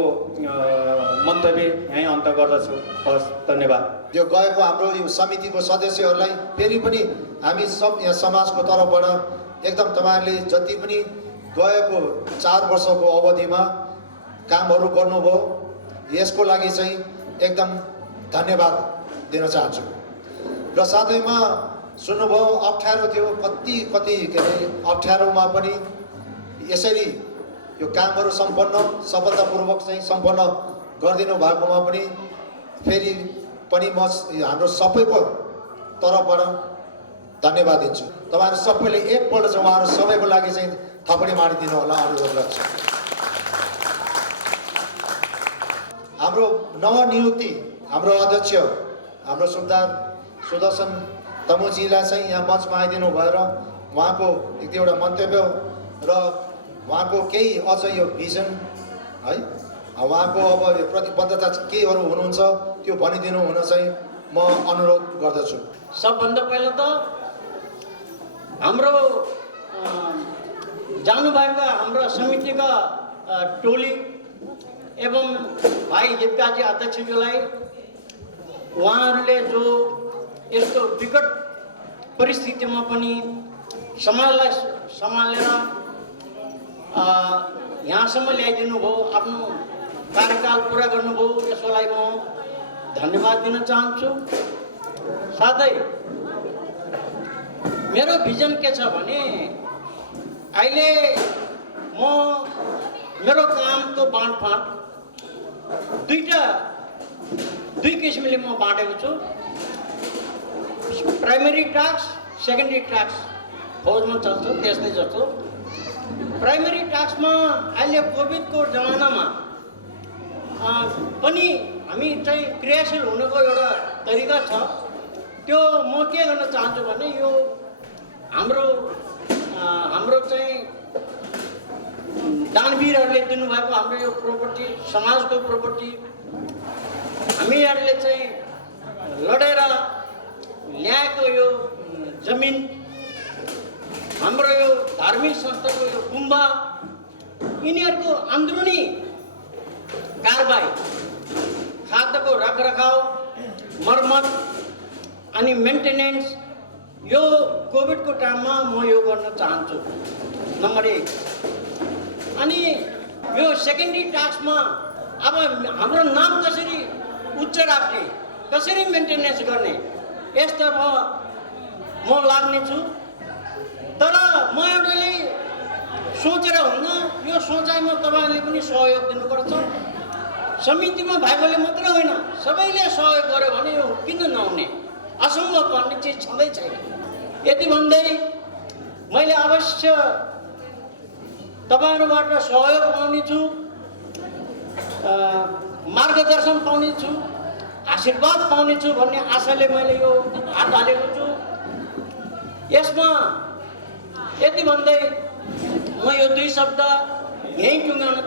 मन्तव्य यहीँ अन्त गर्दछु। हस्, धन्यवाद। यो गएको हाम्रो यो समितिको सदस्यहरूलाई फेरि पनि हामी सब यहाँ समाजको तर्फबाट एकदम तपाईहरुले जति पनि गएको 4 वर्षको अवधिमा कामहरू गर्नुभयो यसको लागि चाहिँ एकदम धन्यवाद दिन चाहन्छु। र साथैमा सुन्नुभयो अप्ठ्यारो थियो, कति के अरे अप्ठ्यारोमा पनि यसरी यो कामहरू सफलतापूर्वक चाहिँ सम्पन्न गरिदिनु भएकोमा पनि फेरि पनि म हाम्रो सबैको तर्फबाट धन्यवाद दिन्छु। तपाईहरु सबैले एकपल्ट चाहिँ उहाँहरू सबैको लागि चाहिँ थपडी मारिदिनु होला अनुरोध गर्छु। हाम्रो नवनियुक्ति हाम्रो अध्यक्ष हाम्रो सरदार सुदर्शन तमुजीलाई चाहिँ यहाँ मञ्चमा आइदिनु भएर उहाँको एक दुईवटा मन्तव्य र उहाँको केही अझ यो भिजन है उहाँको अब प्रतिबद्धता केहरू हुनुहुन्छ त्यो भनिदिनु हुन चाहिँ म अनुरोध गर्दछु। सबभन्दा पहिला त हाम्रो जानुभएका हाम्रो समितिका टोली एवं भाइ हितकाजी अध्यक्षज्यूलाई उहाँहरूले जो यस्तो विकट परिस्थितिमा पनि समाजलाई सम्हालेर यहाँसम्म ल्याइदिनु भयो, आफ्नो कार्यकाल पुरा गर्नुभयो, यसलाई म धन्यवाद दिन चाहन्छु। साथै मेरो भिजन के छ भने अहिले म मेरो कामको बाँडफाँड दुई किसिमले म बाँडेको छु। प्राइमेरी टास्क, सेकेन्डरी टास्क फौजमा चल्छ त्यस्तै जस्तो। प्राइमेरी टास्कमा अहिले कोभिडको जमानामा पनि हामी चाहिँ क्रियाशील हुनुको एउटा तरिका छ। त्यो म के गर्न चाहन्छु भने यो हाम्रो चाहिँ दानवीरहरूले दिनुभएको हाम्रो यो प्रोपर्टी, समाजको प्रोपर्टी, हामीहरूले चाहिँ लडेर ल्याएको यो जमिन, हाम्रो यो धार्मिक संस्थाको यो गुम्बा, यिनीहरूको अन्दरुनी कारबाही, खाद्यको रखरखाव, मर्मत अनि मेन्टेनेन्स यो कोभिडको टाइममा म यो गर्न चाहन्छु, नम्बर 1। अनि यो सेकेन्डरी टास्कमा अब हाम्रो नाम कसरी उच्च राख्ने, कसरी मेन्टेनेन्स गर्ने, यसतर्फ म लाग्नेछु। तर म एउटाले सोचेर हुन्न, यो सोचाइमा तपाईँहरूले पनि सहयोग दिनुपर्छ। समितिमा भएकोले मात्रै होइन, सबैले सहयोग गर्यो भने यो किन नहुने, असम्भव भन्ने चिज छँदै छैन। यति भन्दै मैले अवश्य तपाईँहरूबाट सहयोग पाउनेछु, मार्गदर्शन पाउनेछु, आशीर्वाद पाउनेछु भन्ने आशाले मैले यो हात हालेको छु। यसमा यति भन्दै म यो 2 शब्द यहीँ टुङ्गाउन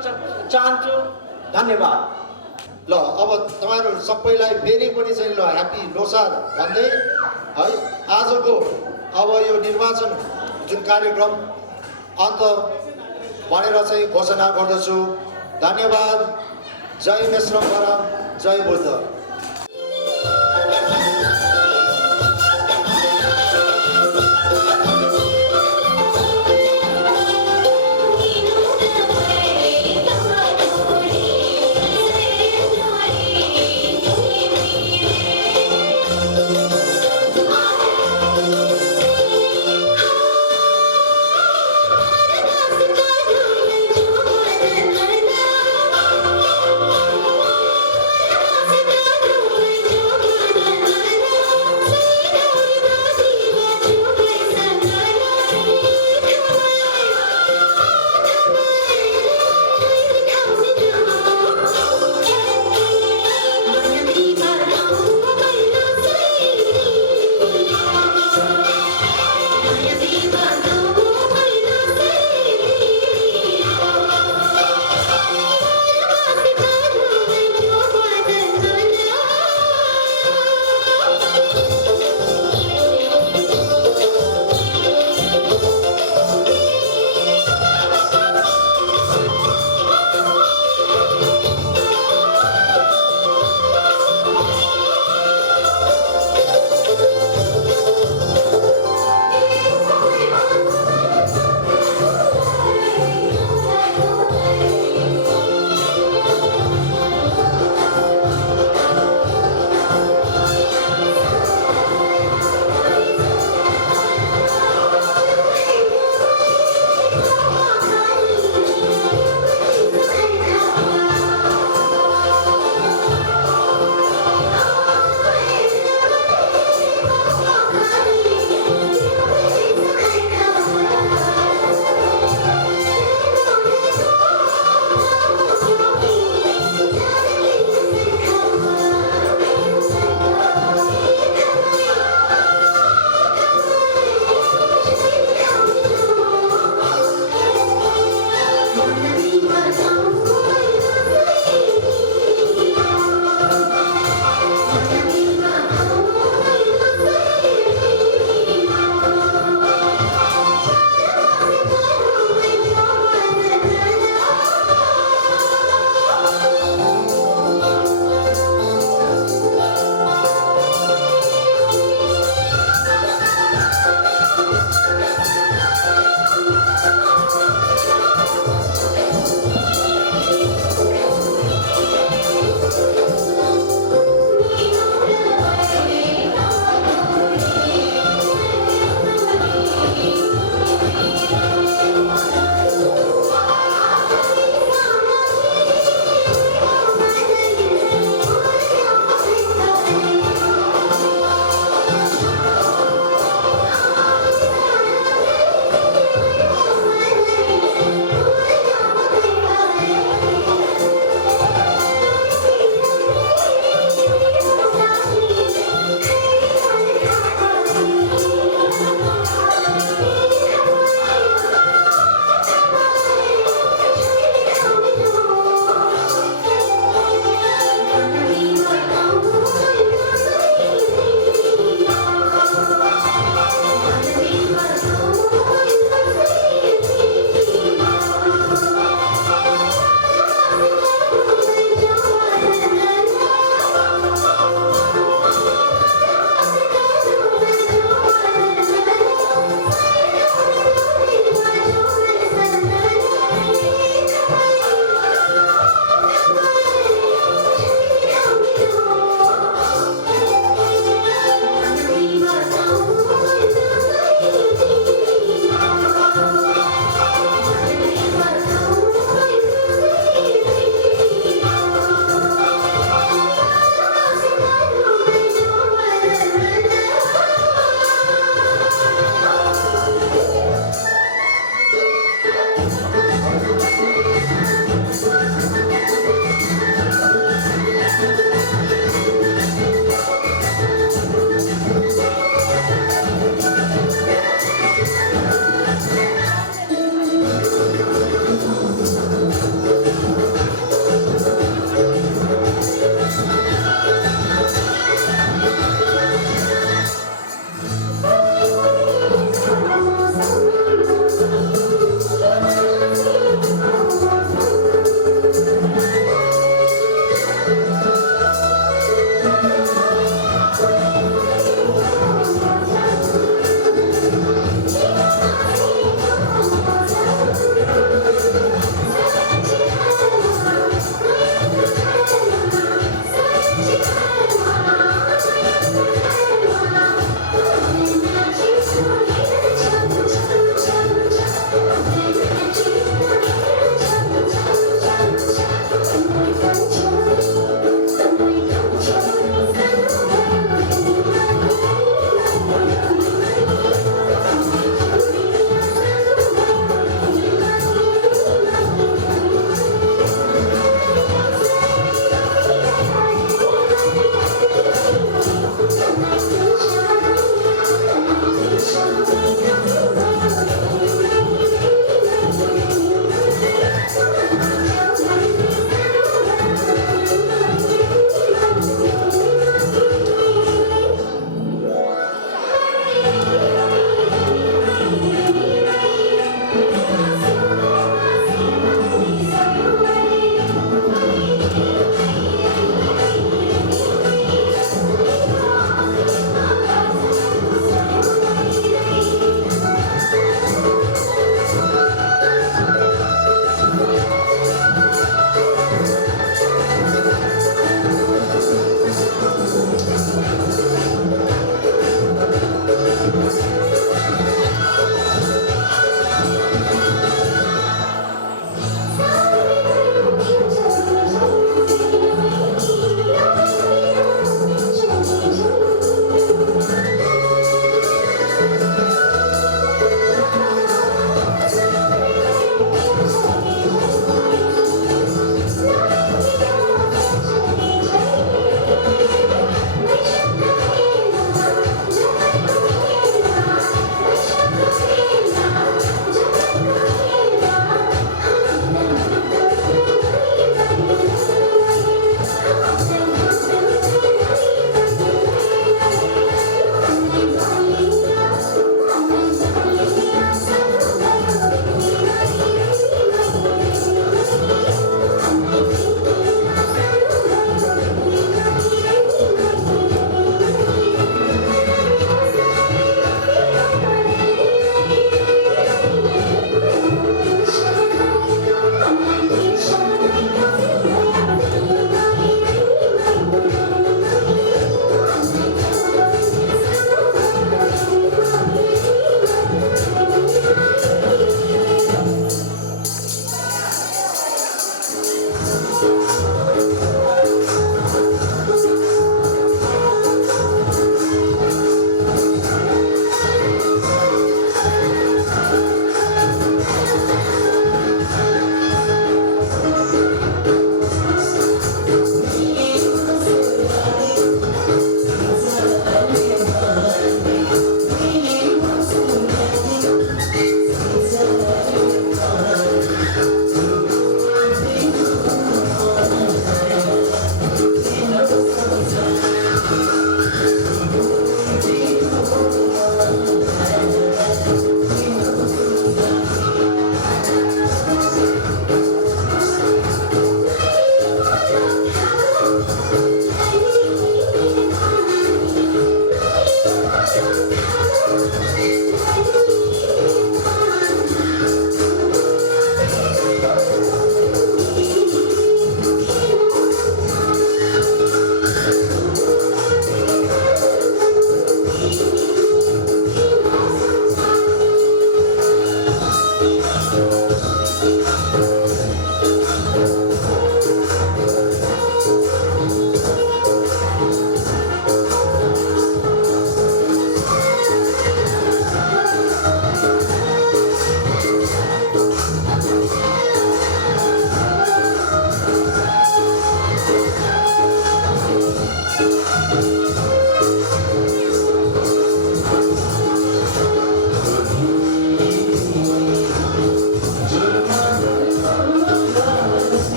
चाहन्छु। धन्यवाद। ल अब तपाईँहरू सबैलाई फेरि पनि चाहिँ ल ह्याप्पी लोसार भन्दै है आजको अब यो निर्वाचन जुन कार्यक्रम अन्त भनेर चाहिँ घोषणा गर्दछु। धन्यवाद। जय मेश्रम गरम, जय बुद्ध। Thank you.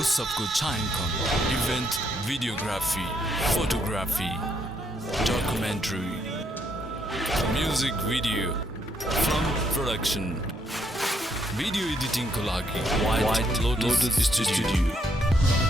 उत्सवको छायाङ्कन, event videography, photography, documentary, music video, film production, video एडिटिङको लागि White Lotus Studio।